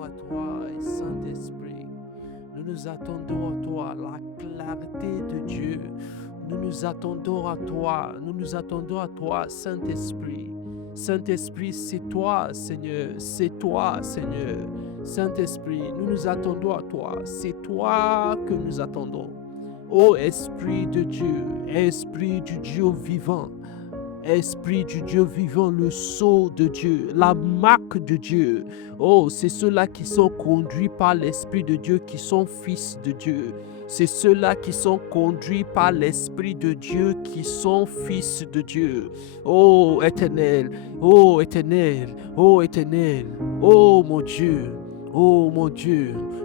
attendons à toi, Saint-Esprit. Nous nous attendons à toi, la clarté de Dieu. Nous nous attendons à toi, nous nous attendons à toi, Saint-Esprit. Saint-Esprit, c'est toi, Seigneur, c'est toi, Seigneur. Saint-Esprit, nous nous attendons à toi, c'est toi que nous attendons. Ô Esprit de Dieu, Esprit du Dieu vivant, Esprit du Dieu vivant, le sceau de Dieu, la marque de Dieu. Oh, c'est ceux-là qui sont conduits par l'Esprit de Dieu, qui sont fils de Dieu. C'est ceux-là qui sont conduits par l'Esprit de Dieu, qui sont fils de Dieu. Oh éternel, oh éternel, oh éternel, oh mon Dieu,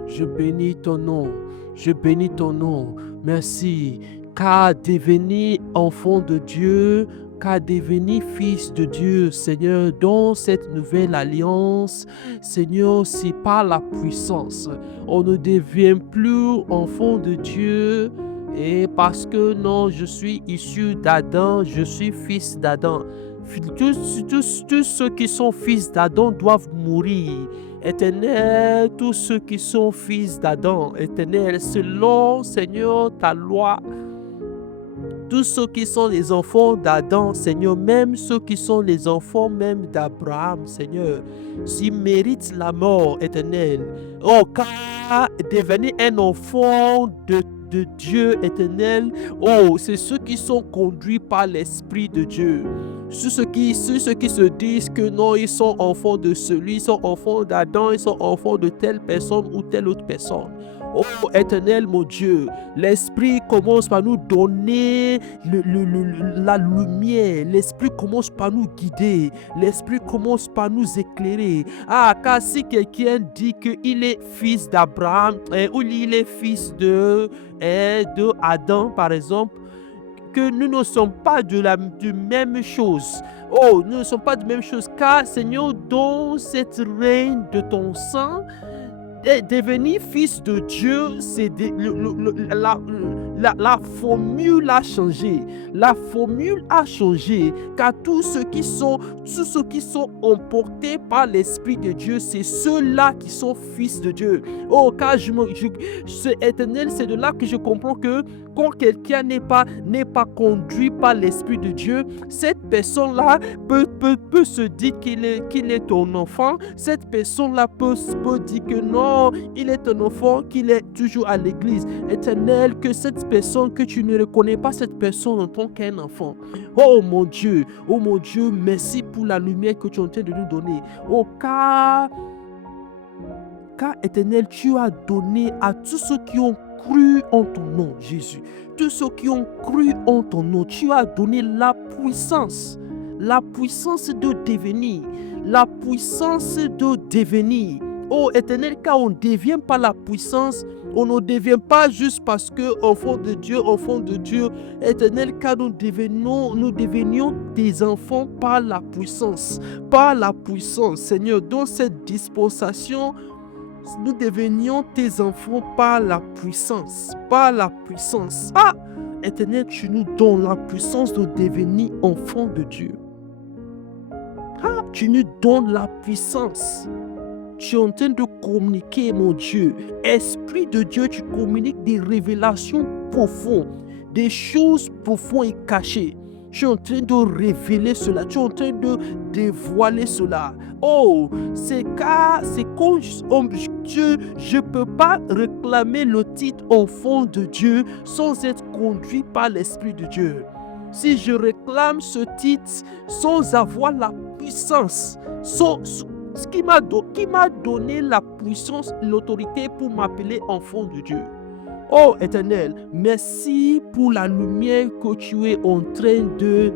je bénis ton nom, je bénis ton nom. Merci, car devenir enfant de Dieu, qu'à devenir fils de Dieu, Seigneur, dans cette nouvelle alliance, Seigneur, c'est par la puissance. On ne devient plus enfant de Dieu et parce que non, je suis issu d'Adam, je suis fils d'Adam. Tous ceux qui sont fils d'Adam doivent mourir. Éternel, tous ceux qui sont fils d'Adam, éternel, selon, Seigneur, ta loi, tous ceux qui sont les enfants d'Adam, Seigneur, même ceux qui sont les enfants même d'Abraham, Seigneur, s'ils méritent la mort éternelle. Oh, car devenir un enfant de Dieu éternel, oh, c'est ceux qui sont conduits par l'Esprit de Dieu. Ceux qui se disent que non, ils sont enfants de celui, ils sont enfants d'Adam, ils sont enfants de telle personne ou telle autre personne. Oh éternel mon Dieu, l'Esprit commence par nous donner la lumière, l'Esprit commence par nous guider, l'Esprit commence par nous éclairer. Ah, car si quelqu'un dit qu'il est fils d'Abraham ou il est fils de Adam par exemple, que nous ne sommes pas de même chose. Oh, nous ne sommes pas de même chose, car Seigneur, dans cette règne de ton sang, devenir fils de Dieu, c'est la formule a changé. La formule a changé, car tous ceux qui sont emportés par l'Esprit de Dieu, c'est ceux-là qui sont fils de Dieu. Oh, car c'est éternel, c'est de là que je comprends que quand quelqu'un n'est pas conduit par l'Esprit de Dieu, cette personne-là peut se dire qu'il est ton enfant. Cette personne-là peut dire que non, il est ton enfant, qu'il est toujours à l'église. Éternel, que cette personne, que tu ne reconnais pas cette personne en tant qu'un enfant. Oh mon Dieu, merci pour la lumière que tu es en train de nous donner. Oh, car éternel, tu as donné à tous ceux qui ont cru en ton nom, Jésus. Tous ceux qui ont cru en ton nom, tu as donné la puissance de devenir, la puissance de devenir. Oh éternel, car on ne devient pas la puissance, on ne devient pas juste parce que enfant de Dieu, éternel, car nous devenions des enfants par la puissance, Seigneur, dans cette dispensation, nous devenions tes enfants par la puissance. Ah, éternel, tu nous donnes la puissance de devenir enfants de Dieu. Ah, tu nous donnes la puissance. Tu es en train de communiquer, mon Dieu. Esprit de Dieu, tu communiques des révélations profondes, des choses profondes et cachées. Tu es en train de révéler cela, tu es en train de dévoiler cela. Oh, c'est quand je ne peux pas réclamer le titre enfant de Dieu sans être conduit par l'Esprit de Dieu. Si je réclame ce titre sans avoir la puissance, qui m'a donné la puissance, l'autorité pour m'appeler enfant de Dieu. Oh éternel, merci pour la lumière que tu es en train de...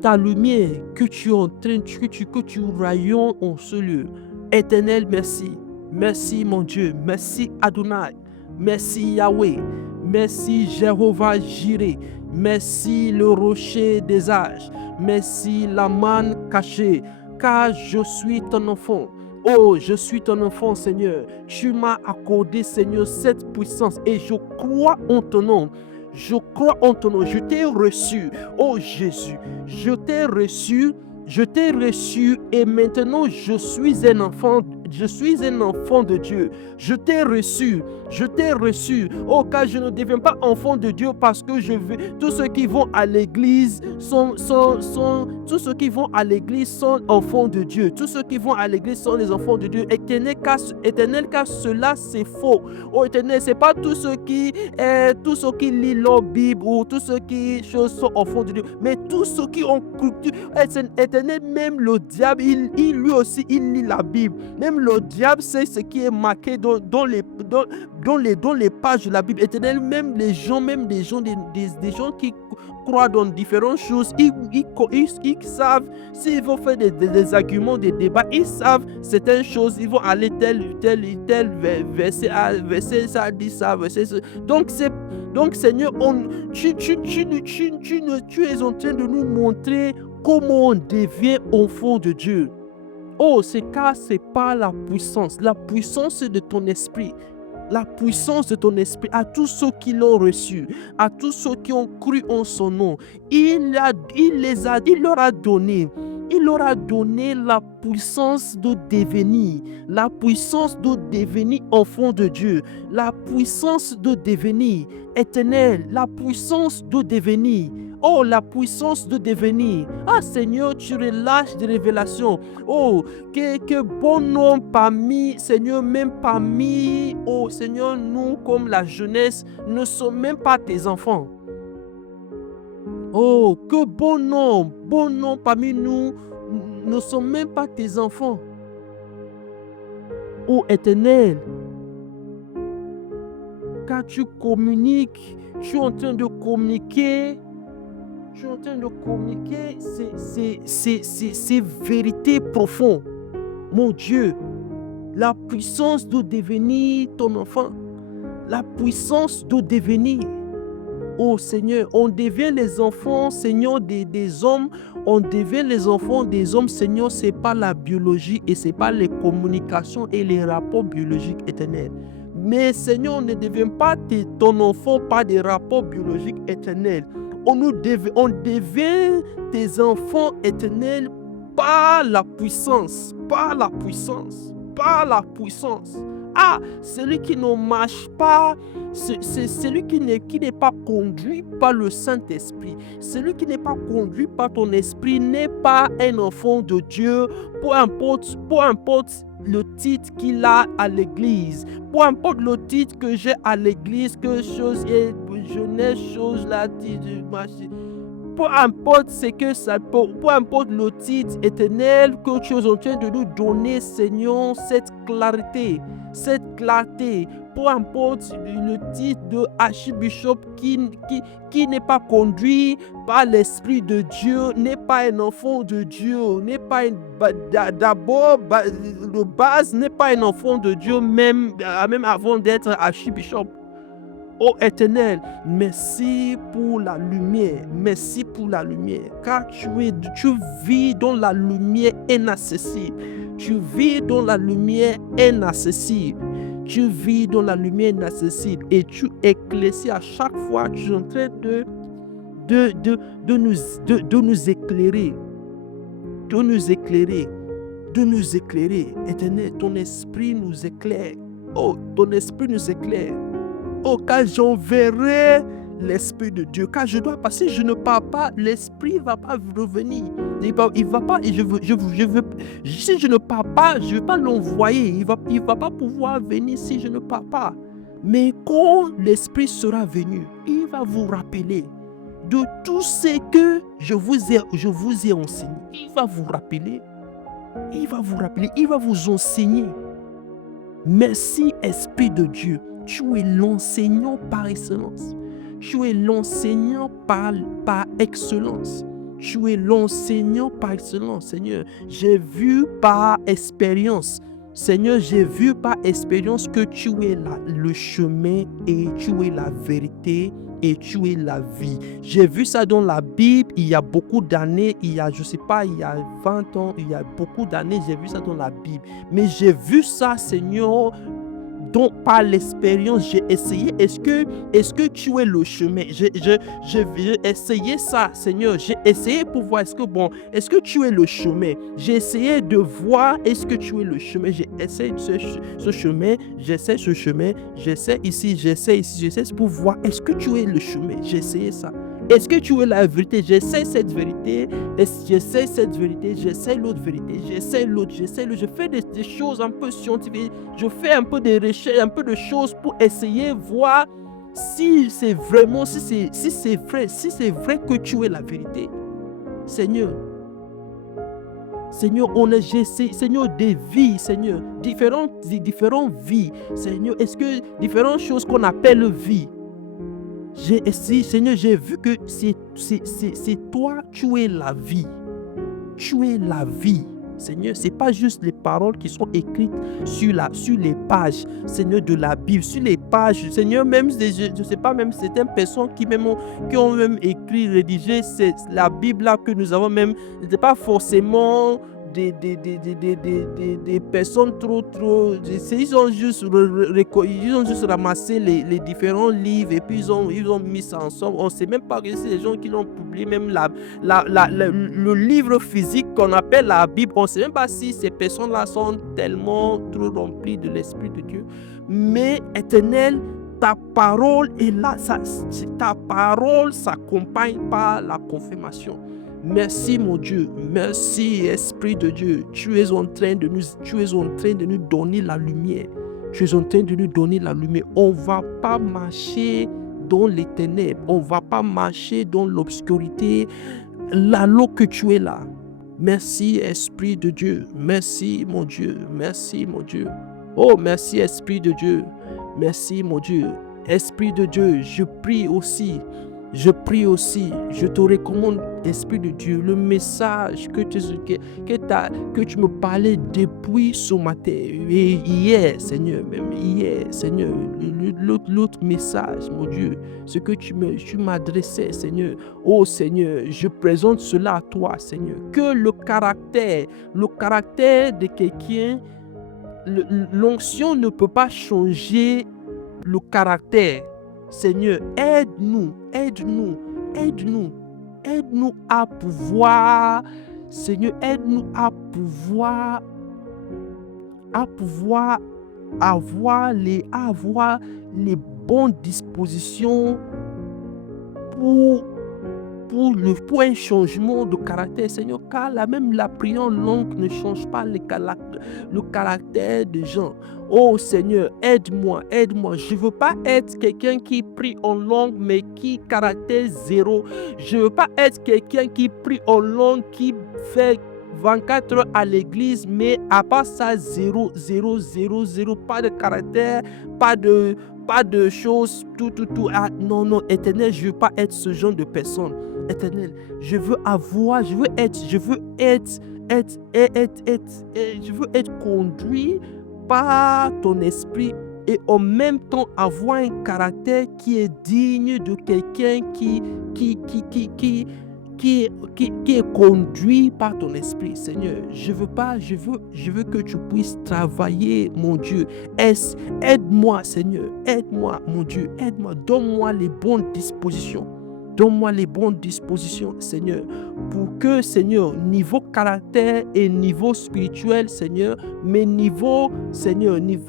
Ta lumière que tu es en train que tu rayonnes en ce lieu. Éternel, merci. Merci mon Dieu. Merci Adonai. Merci Yahweh. Merci Jéhovah Jireh. Merci le rocher des âges. Merci la manne cachée. Car je suis ton enfant. Oh, je suis ton enfant, Seigneur. Tu m'as accordé, Seigneur, cette puissance et je crois en ton nom. Je crois en ton nom. Je t'ai reçu. Oh Jésus, je t'ai reçu et maintenant je suis un enfant je suis un enfant de Dieu. Je t'ai reçu. Je t'ai reçu. Oh, car je ne deviens pas enfant de Dieu parce que je veux. Tous ceux qui vont à l'église tous ceux qui vont à l'église sont enfants de Dieu. Tous ceux qui vont à l'église sont les enfants de Dieu. Éternel, car cela c'est faux. Oh Éternel, c'est pas tous ceux qui lisent leur Bible ou tous ceux qui sont enfants de Dieu, mais tous ceux qui ont cru. Éternel, même le diable, lui aussi, il lit la Bible. Même le diable sait ce qui est marqué dans les pages de la Bible. Éternel, même des gens qui croient dans différentes choses, ils savent, s'ils vont faire des arguments, des débats, ils savent certaines choses, ils vont aller tel verset, ça dit ça, verset ça. Donc Seigneur, tu es en train de nous montrer comment on devient enfant de Dieu. Oh, c'est pas la puissance de ton esprit. La puissance de ton esprit à tous ceux qui l'ont reçu, à tous ceux qui ont cru en son nom. Il leur a donné la puissance de devenir enfant de Dieu, la puissance de devenir éternel, la puissance de devenir. Oh, la puissance de devenir. Ah Seigneur, tu relâches des révélations. Oh, que bon nom parmi, Seigneur, même parmi, oh Seigneur, nous comme la jeunesse, ne sommes même pas tes enfants. Oh, que bon nom parmi nous, ne sommes même pas tes enfants. Oh Éternel, quand tu communiques, tu es en train de communiquer. C'est vérité profonde. Mon Dieu, la puissance de devenir ton enfant, la puissance de devenir. Oh Seigneur, on devient les enfants, Seigneur, des hommes, on devient les enfants des hommes, Seigneur, c'est pas la biologie et c'est pas les communications et les rapports biologiques éternels. Mais Seigneur, on ne devient pas ton enfant par des rapports biologiques éternels. On devient tes enfants éternels par la puissance. Ah, celui qui ne marche pas, c'est celui qui n'est pas conduit par le Saint-Esprit. Celui qui n'est pas conduit par ton esprit n'est pas un enfant de Dieu, peu importe le titre qu'il a à l'église, peu importe le titre que j'ai à l'église, que chose est jeunesse, chose là, peu importe ce que ça peut, peu importe le titre éternel que tu es en train de nous donner, Seigneur, cette clarté, peu importe le titre de archbishop qui n'est pas conduit par l'Esprit de Dieu, n'est pas un enfant de Dieu, n'est pas d'abord, de base, n'est pas un enfant de Dieu, même avant d'être archbishop. Oh Éternel, merci pour la lumière, car tu vis dans la lumière inaccessible, et tu éclaircis à chaque fois, tu es en train de nous éclairer, Éternel, ton esprit nous éclaire. Oh, ton esprit nous éclaire. Oh, quand j'enverrai l'Esprit de Dieu, quand je dois passer, je ne pars pas, l'Esprit ne va pas revenir. Il va pas, et si je ne pars pas, je ne vais pas l'envoyer. Il va pas pouvoir venir si je ne pars pas. Mais quand l'Esprit sera venu, il va vous rappeler de tout ce que je vous ai enseigné. Il va vous rappeler, il va vous enseigner. Merci Esprit de Dieu. Tu es l'enseignant par excellence. Tu es l'enseignant par excellence. Seigneur. J'ai vu par expérience. Seigneur, j'ai vu par expérience que tu es le chemin et tu es la vérité et tu es la vie. J'ai vu ça dans la Bible il y a beaucoup d'années, il y a 20 ans, il y a beaucoup d'années, j'ai vu ça dans la Bible. Mais j'ai vu ça, Seigneur, donc par l'expérience, j'ai essayé. Est-ce que tu es le chemin? J'ai essayé ça, Seigneur. J'ai essayé pour voir, est-ce que tu es le chemin? J'ai essayé de voir, est-ce que tu es le chemin? J'ai essayé ce chemin, j'essaie ce chemin, j'essaie ici, j'essaie pour voir, est-ce que tu es le chemin? J'ai essayé ça. Est-ce que tu es la vérité? J'essaie cette vérité, j'essaie l'autre vérité, j'essaie l'autre, je fais des choses un peu scientifiques, je fais un peu de recherche, un peu de choses pour essayer voir si c'est vraiment, si c'est vrai que tu es la vérité. Seigneur, j'essaie, Seigneur, des vies, Seigneur, différentes vies, Seigneur, est-ce que différentes choses qu'on appelle vie, j'ai essayé, Seigneur, j'ai vu que c'est toi, tu es la vie. Tu es la vie. Seigneur, ce n'est pas juste les paroles qui sont écrites sur les pages, Seigneur, de la Bible, sur les pages, Seigneur, même, je ne sais pas, même certaines personnes qui ont même écrit, rédigé la Bible là que nous avons même, ce n'est pas forcément des personnes trop, ils ont juste ramassé les différents livres et puis ils ont mis ça ensemble. On ne sait même pas que c'est les gens qui l'ont publié, même le livre physique qu'on appelle la Bible. On ne sait même pas si ces personnes-là sont tellement trop remplies de l'Esprit de Dieu. Mais Éternel, ta parole est là, ta parole s'accompagne par la confirmation. Merci mon Dieu, merci Esprit de Dieu, tu es en train de nous donner la lumière. Tu es en train de nous donner la lumière. On ne va pas marcher dans les ténèbres, on ne va pas marcher dans l'obscurité, alors que tu es là. Merci Esprit de Dieu, merci mon Dieu, merci mon Dieu. Oh, merci Esprit de Dieu, merci mon Dieu. Esprit de Dieu, je prie aussi, je te recommande, Esprit de Dieu, le message que tu me parlais depuis ce matin, et hier, Seigneur, l'autre message, mon Dieu, ce que tu m'adressais, Seigneur. Oh Seigneur, je présente cela à toi, Seigneur, que le caractère de quelqu'un, l'onction ne peut pas changer le caractère. Seigneur, aide-nous à pouvoir, Seigneur, aide-nous à pouvoir avoir les bonnes dispositions pour un changement de caractère, Seigneur, car même la prière en langue ne change pas le caractère des gens. Oh Seigneur, aide-moi. Je ne veux pas être quelqu'un qui prie en langue, mais qui caractère zéro. Je ne veux pas être quelqu'un qui prie en langue, qui fait 24 heures à l'église, mais à part ça, zéro, pas de caractère, pas de choses, tout. Ah, non, Éternel, je ne veux pas être ce genre de personne. Éternel, je veux être conduit par ton esprit et en même temps avoir un caractère qui est digne de quelqu'un qui est conduit par ton esprit. Seigneur, je veux que tu puisses travailler, mon Dieu. Aide-moi, Seigneur, aide-moi, mon Dieu, aide-moi, donne-moi les bonnes dispositions. Seigneur, pour que, Seigneur, niveau caractère et niveau spirituel, Seigneur, mais niveau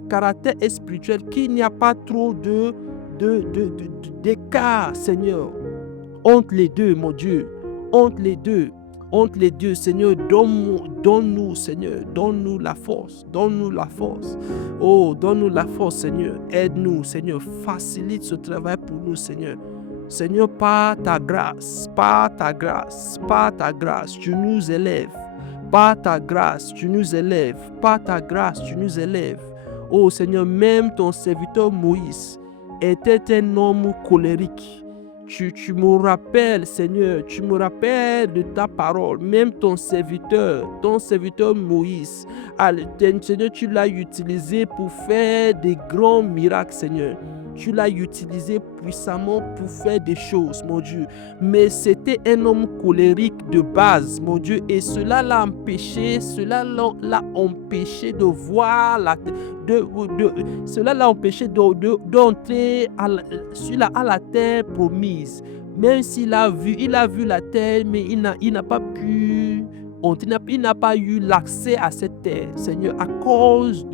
caractère et spirituel, qu'il n'y a pas trop d'écart, Seigneur, entre les deux, mon Dieu, entre les deux, Seigneur, donne-nous, Seigneur, donne-nous la force. Oh, donne-nous la force, Seigneur. Aide-nous, Seigneur. Facilite ce travail pour nous, Seigneur. Seigneur, par ta grâce, tu nous élèves. Par ta grâce, tu nous élèves. Oh, Seigneur, même ton serviteur Moïse était un homme colérique. Tu me rappelles, Seigneur, de ta parole, même ton serviteur Moïse. Seigneur, tu l'as utilisé pour faire des grands miracles, Seigneur. tu l'as utilisé puissamment pour faire des choses, mon Dieu. Mais c'était un homme colérique de base, mon Dieu, et cela l'a empêché de voir cela l'a empêché d'entrer à la terre promise. Même s'il a vu la terre, mais il n'a pas pu, il n'a pas eu l'accès à cette terre, Seigneur, à cause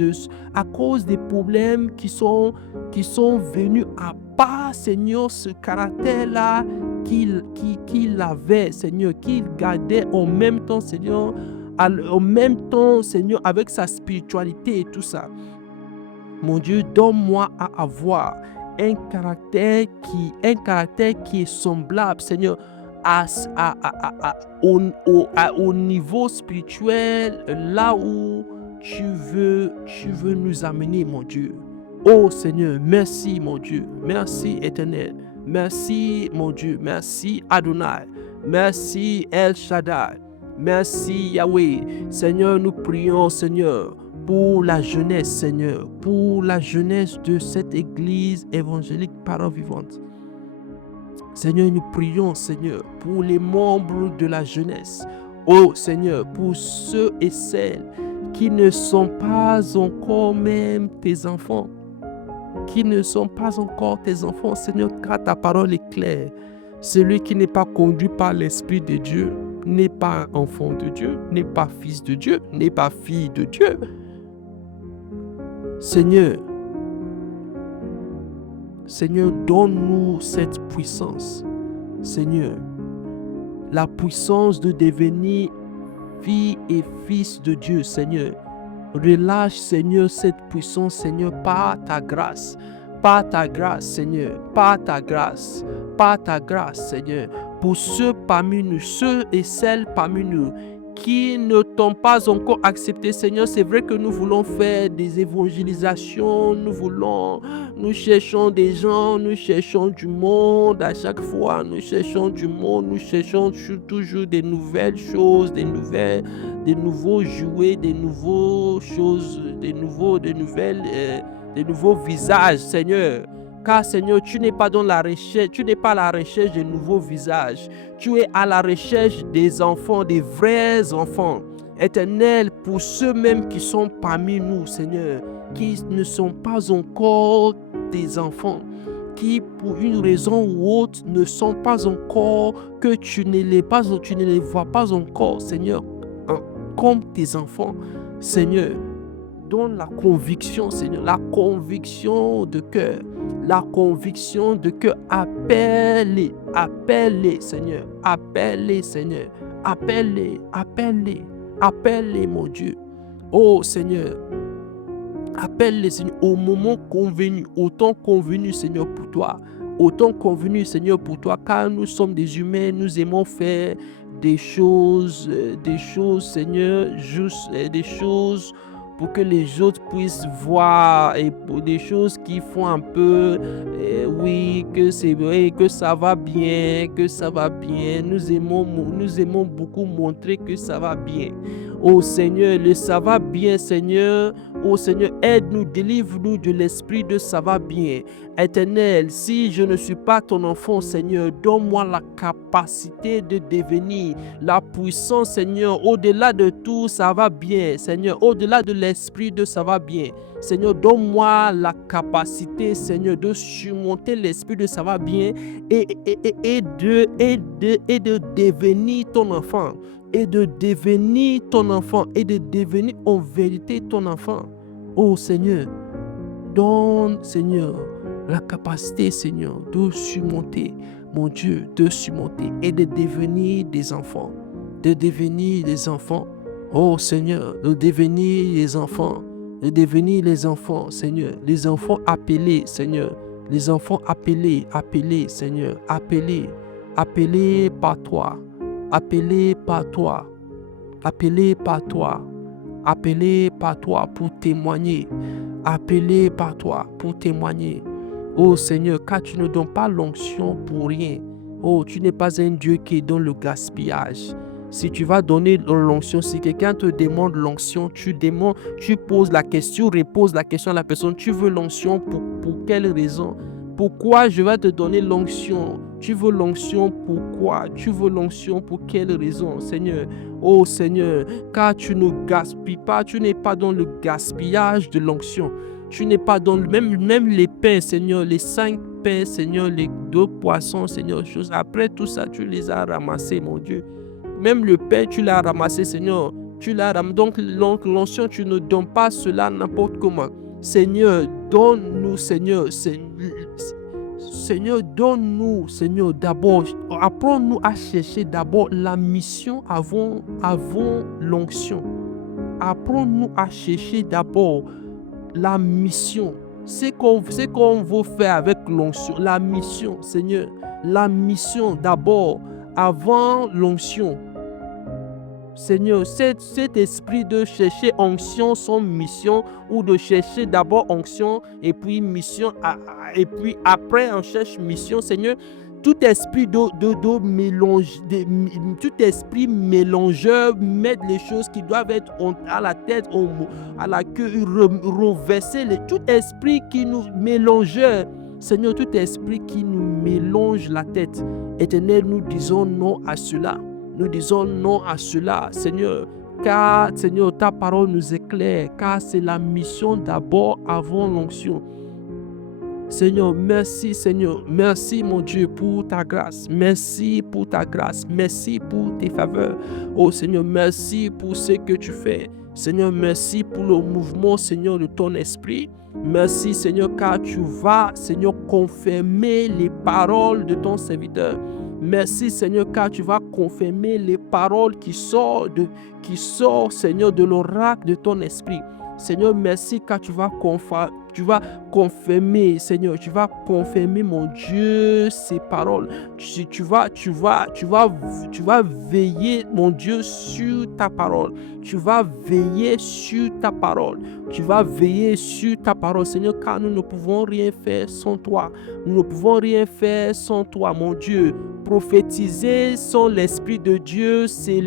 des problèmes qui sont venus à part, Seigneur, ce caractère-là qu'il avait, Seigneur, qu'il gardait en même temps, Seigneur, avec sa spiritualité et tout ça. Mon Dieu, donne-moi à avoir un caractère qui est semblable, Seigneur, au niveau spirituel, là où tu veux nous amener, mon Dieu. Oh Seigneur, merci, mon Dieu. Merci, Éternel. Merci, mon Dieu. Merci, Adonai. Merci, El Shaddai. Merci, Yahweh. Seigneur, nous prions, Seigneur, pour la jeunesse, Seigneur, pour la jeunesse de cette église évangélique Parole Vivante. Seigneur, nous prions, Seigneur, pour les membres de la jeunesse. Oh Seigneur, pour ceux et celles qui ne sont pas encore même tes enfants, Seigneur, car ta parole est claire. Celui qui n'est pas conduit par l'Esprit de Dieu n'est pas enfant de Dieu, n'est pas fils de Dieu, n'est pas fille de Dieu. Seigneur, donne-nous cette puissance. Seigneur, la puissance de devenir fille et fils de Dieu, Seigneur. Relâche, Seigneur, cette puissance, Seigneur, par ta grâce, Seigneur, par ta grâce, Seigneur. Pour ceux et celles parmi nous qui ne t'ont pas encore accepté, Seigneur, c'est vrai que nous voulons faire des évangélisations, nous cherchons des gens, nous cherchons du monde à chaque fois, nous cherchons toujours des nouvelles choses, des nouveaux jouets, des nouveaux choses, des nouveaux visages, Seigneur. Car Seigneur, tu n'es pas à la recherche de nouveaux visages. Tu es à la recherche des enfants, des vrais enfants. Éternel, pour ceux-mêmes qui sont parmi nous, Seigneur, qui ne sont pas encore des enfants, qui pour une raison ou autre ne sont pas encore, que tu ne les vois pas encore, Seigneur, comme tes enfants, Seigneur. Donne la conviction, Seigneur, la conviction de cœur. Appelle-les, Seigneur. Appelle-les, mon Dieu. Oh, Seigneur. Appelle-les, Seigneur, au moment convenu, au temps convenu, Seigneur, pour toi. Au temps convenu, Seigneur, pour toi, car nous sommes des humains, nous aimons faire des choses, Seigneur, juste des choses pour que les autres puissent voir, et pour des choses qui font un peu, oui, que c'est vrai, que ça va bien, Nous aimons beaucoup montrer que ça va bien. Oh Seigneur, le ça va bien, Seigneur. Oh Seigneur, aide-nous, délivre-nous de l'esprit de ça va bien. Éternel, si je ne suis pas ton enfant, Seigneur, donne-moi la capacité de devenir la puissance, Seigneur. Au-delà de tout, ça va bien, Seigneur. Au-delà de l'esprit de ça va bien. Seigneur, donne-moi la capacité, Seigneur, de surmonter l'esprit de ça va bien et de devenir ton enfant. Et de devenir en vérité ton enfant. Oh Seigneur, donne, Seigneur, la capacité, Seigneur, de surmonter, mon Dieu, et de devenir des enfants. Oh Seigneur, de devenir les enfants, Seigneur. Les enfants appelés, Seigneur. Les enfants appelés, Seigneur. Appelés par toi. Appelés par toi pour témoigner. Oh Seigneur, car tu ne donnes pas l'onction pour rien. Oh, tu n'es pas un Dieu qui donne le gaspillage. Si tu vas donner l'onction, si quelqu'un te demande l'onction, tu poses la question, reposes la question à la personne. Tu veux l'onction pour quelle raison? pourquoi je vais te donner l'onction. Tu veux l'onction pourquoi? Tu veux l'onction pour quelle raison, Seigneur? Oh Seigneur, car tu ne gaspilles pas, tu n'es pas dans le gaspillage de l'onction. Tu n'es pas dans même les pains, Seigneur, les 5 pains, Seigneur, les 2 poissons, Seigneur, choses. Après tout ça, tu les as ramassés, mon Dieu. Même le pain, tu l'as ramassé, Seigneur. Tu l'as ramassé. Donc l'onction, tu ne donnes pas cela n'importe comment. Seigneur, donne-nous, Seigneur. Seigneur, donne-nous, Seigneur, d'abord. Apprends-nous à chercher d'abord la mission avant l'onction. Apprends-nous à chercher d'abord la mission. C'est qu'on veut faire avec l'onction. La mission, Seigneur. La mission d'abord avant l'onction. Seigneur, cet esprit de chercher onction sans mission, ou de chercher d'abord onction et puis mission, et puis après on cherche mission, Seigneur, tout esprit de mélange, tout esprit mélangeur, mettre les choses qui doivent être à la tête, à la queue, renverser tout esprit qui nous mélangeur, Seigneur, tout esprit qui nous mélange la tête. Éternel, nous disons non à cela. Nous disons non à cela, Seigneur, car, Seigneur, ta parole nous éclaire, car c'est la mission d'abord avant l'onction. Seigneur, merci, Seigneur. Merci, mon Dieu, pour ta grâce. Merci pour ta grâce. Merci pour tes faveurs. Oh, Seigneur, merci pour ce que tu fais. Seigneur, merci pour le mouvement, Seigneur, de ton esprit. Merci, Seigneur, car tu vas, Seigneur, confirmer les paroles de ton serviteur. Merci, Seigneur, car tu vas confirmer les paroles qui sortent, Seigneur, de l'oracle de ton esprit. Seigneur, merci, car tu vas confirmer, Seigneur, tu vas confirmer, mon Dieu, ces paroles. Tu vas veiller, mon Dieu, sur ta parole. Tu vas veiller sur ta parole. Tu vas veiller sur ta parole, Seigneur, car nous ne pouvons rien faire sans toi. Nous ne pouvons rien faire sans toi, mon Dieu. Prophétiser sans l'Esprit de Dieu, c'est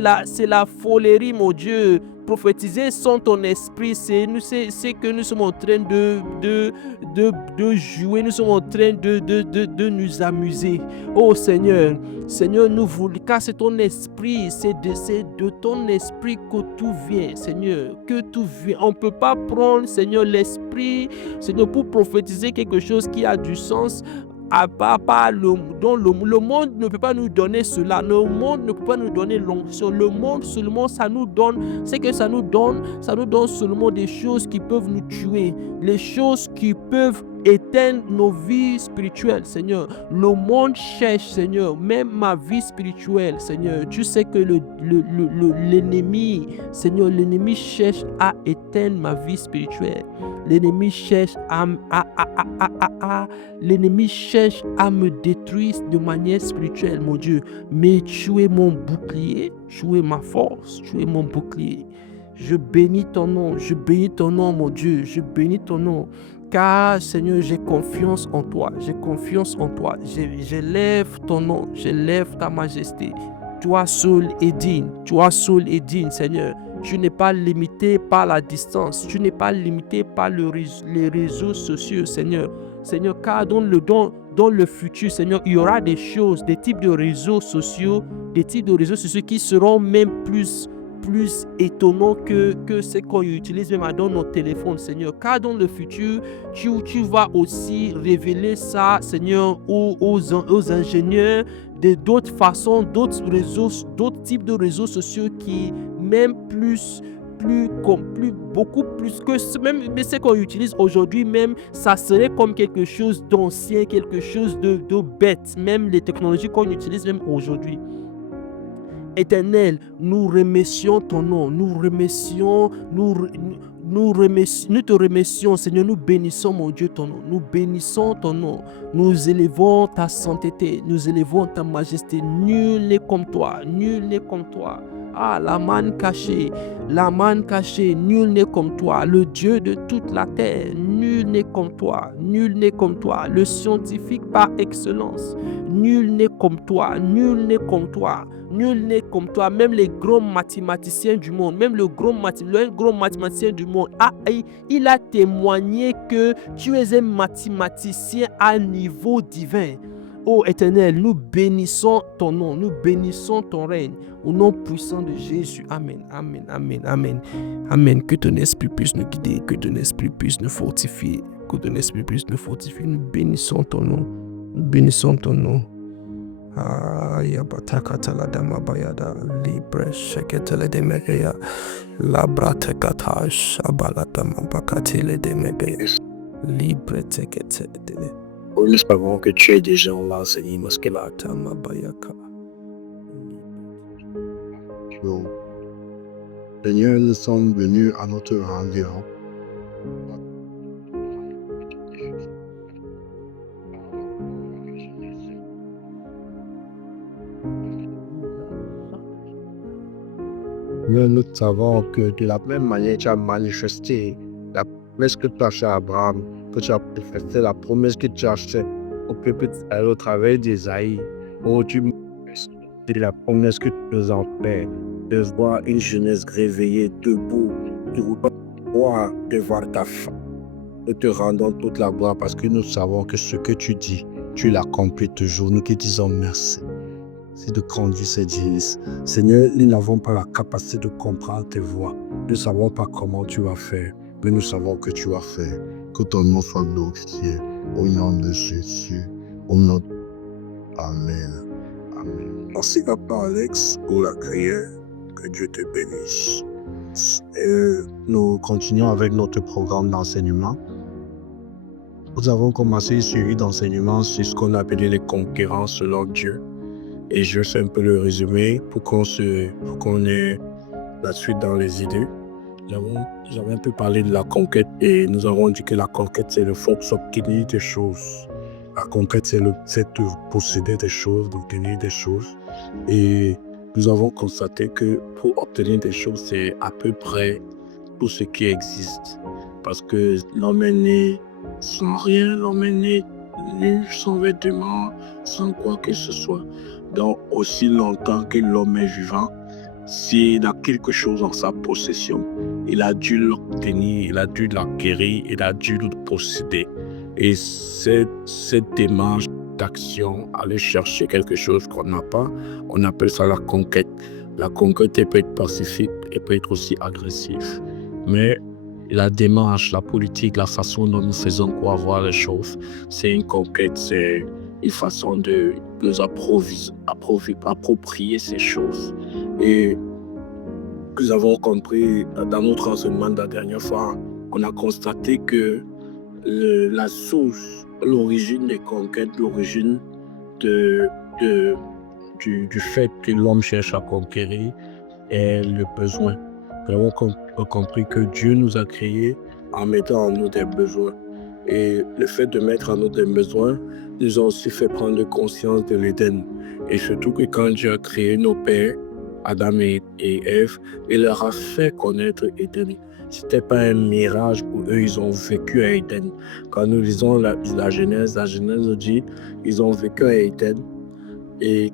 la folerie, mon Dieu. Prophétiser sans ton esprit, c'est que nous sommes en train de jouer, nous sommes en train de nous amuser. Oh Seigneur, nous voulons, car c'est ton esprit, c'est de ton esprit que tout vient, Seigneur, que tout vient. On ne peut pas prendre, Seigneur, l'esprit, Seigneur, pour prophétiser quelque chose qui a du sens. Le monde ne peut pas nous donner cela. Le monde ne peut pas nous donner l'onction. Le monde seulement, ça nous donne seulement des choses qui peuvent nous tuer, les choses qui peuvent éteindre nos vies spirituelles, Seigneur. Le monde cherche, Seigneur, même ma vie spirituelle, Seigneur. Tu sais que l'ennemi, Seigneur, l'ennemi cherche à éteindre ma vie spirituelle. L'ennemi cherche l'ennemi cherche à me détruire de manière spirituelle, mon Dieu. Mais tu es mon bouclier, tu es ma force, tu es mon bouclier. Je bénis ton nom, mon Dieu, je bénis ton nom. Car, Seigneur, j'ai confiance en toi, j'élève ton nom, j'élève ta majesté. Toi seul est digne, Seigneur. Tu n'es pas limité par la distance, tu n'es pas limité par les réseaux sociaux, Seigneur. Seigneur, car dans le futur, Seigneur, il y aura des choses, des types de réseaux sociaux qui seront même plus étonnants que ce qu'on utilise même dans nos téléphones, Seigneur. Car dans le futur, tu vas aussi révéler ça, Seigneur, aux ingénieurs d'autres façons, d'autres types de réseaux sociaux qui même beaucoup plus que même ce qu'on utilise aujourd'hui, même ça serait comme quelque chose d'ancien, quelque chose de bête, même les technologies qu'on utilise même aujourd'hui. Éternel, nous remercions ton nom, nous te remercions, Seigneur, nous bénissons, mon Dieu, ton nom, nous bénissons ton nom, nous élevons ta sainteté, nous élevons ta majesté. Nul n'est comme toi, Ah, la manne cachée, nul n'est comme toi, le Dieu de toute la terre, nul n'est comme toi, le scientifique par excellence, nul n'est comme toi, Nul n'est comme toi. Même les grands mathématiciens du monde, même le grand mathématicien du monde, il a témoigné que tu es un mathématicien à niveau divin. Ô Éternel, nous bénissons ton nom, nous bénissons ton règne. Au nom puissant de Jésus. Amen, amen, amen, amen. Amen. Que ton esprit puisse nous guider, que ton esprit puisse nous fortifier, que ton esprit puisse nous fortifier. Nous bénissons ton nom. Nous bénissons ton nom. Yabatakatala damabayada libre sheketele demegeya labratekata shabalata mabakatele demegeya libre teketele. Nous savons que tu es déjà là, Seigneur, parce que là, Seigneur, nous sommes venus à notre rendez-vous. Nous savons que de la même manière, tu as manifesté la promesse que tu as fait à Abraham, que tu as manifesté la promesse que tu as faite au peuple d'Israël au travers d'Ésaïe. Oh, tu manifestes la promesse que tu nous as faite de voir une jeunesse réveillée, debout, de voir ta femme. Nous te rendons toute la gloire parce que nous savons que ce que tu dis, tu l'accomplis toujours. Nous te disons merci. C'est de conduire cette jeunesse. Seigneur, nous n'avons pas la capacité de comprendre tes voies. Nous ne savons pas comment tu vas faire, mais nous savons que tu vas faire. Que ton nom soit glorifié. Au nom de Jésus. Au nom de... Amen. Amen. Merci Papa Alex pour la prière. Que Dieu te bénisse. Nous continuons avec notre programme d'enseignement. Nous avons commencé une série d'enseignements sur ce qu'on appelait les conquérants selon Dieu. Et je fais un peu le résumé pour qu'on ait la suite dans les idées. J'avais un peu parlé de la conquête et nous avons dit que la conquête, c'est le fait d'obtenir des choses. La conquête, c'est le fait de posséder des choses, d'obtenir des choses. Et nous avons constaté que pour obtenir des choses, c'est à peu près tout ce qui existe. Parce que l'homme est né sans rien, l'homme est né nu, sans vêtements, sans quoi que ce soit. Donc, aussi longtemps que l'homme est vivant, s'il a quelque chose en sa possession, il a dû l'obtenir, il a dû l'acquérir, il a dû le posséder. Et cette démarche d'action, aller chercher quelque chose qu'on n'a pas, on appelle ça la conquête. La conquête peut être pacifique et peut être aussi agressive. Mais la démarche, la politique, la façon dont nous faisons pour avoir les choses, c'est une conquête, c'est une façon de nous approprier ces choses. Et nous avons compris dans notre enseignement de la dernière fois, on a constaté que la source, l'origine des conquêtes, l'origine du fait que l'homme cherche à conquérir est le besoin. Nous avons compris que Dieu nous a créés en mettant en nous des besoins. Et le fait de mettre en nous des besoins nous a aussi fait prendre conscience de l'Éden. Et surtout que quand Dieu a créé nos pères, Adam et Ève, il leur a fait connaître Éden. Ce n'était pas un mirage pour eux, ils ont vécu à Éden. Quand nous lisons la Genèse nous dit qu'ils ont vécu à Éden. Et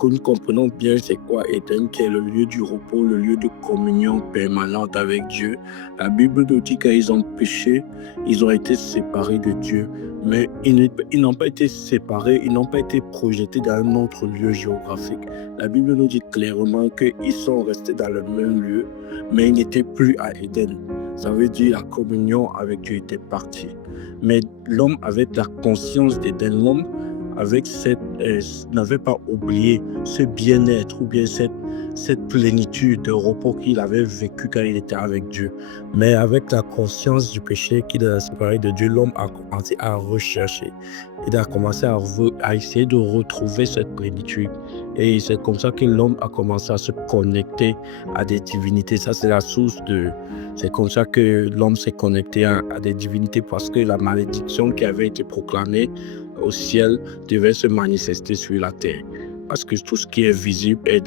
que nous comprenons bien c'est quoi Éden, qui est le lieu du repos, le lieu de communion permanente avec Dieu. La Bible nous dit qu'ils ont péché, ils ont été séparés de Dieu. Mais ils n'ont pas été séparés, ils n'ont pas été projetés dans un autre lieu géographique. La Bible nous dit clairement qu'ils sont restés dans le même lieu, mais ils n'étaient plus à Éden. Ça veut dire la communion avec Dieu était partie. Mais l'homme avait la conscience d'Éden. L'homme n'avait pas oublié ce bien-être ou bien cette plénitude de repos qu'il avait vécu quand il était avec Dieu. Mais avec la conscience du péché qu'il a séparé de Dieu, l'homme a commencé à rechercher. Il a commencé à essayer de retrouver cette plénitude. Et c'est comme ça que l'homme a commencé à se connecter à des divinités. Ça, c'est la source c'est comme ça que l'homme s'est connecté à des divinités, parce que la malédiction qui avait été proclamée au ciel devait se manifester sur la terre. Parce que tout ce qui est visible a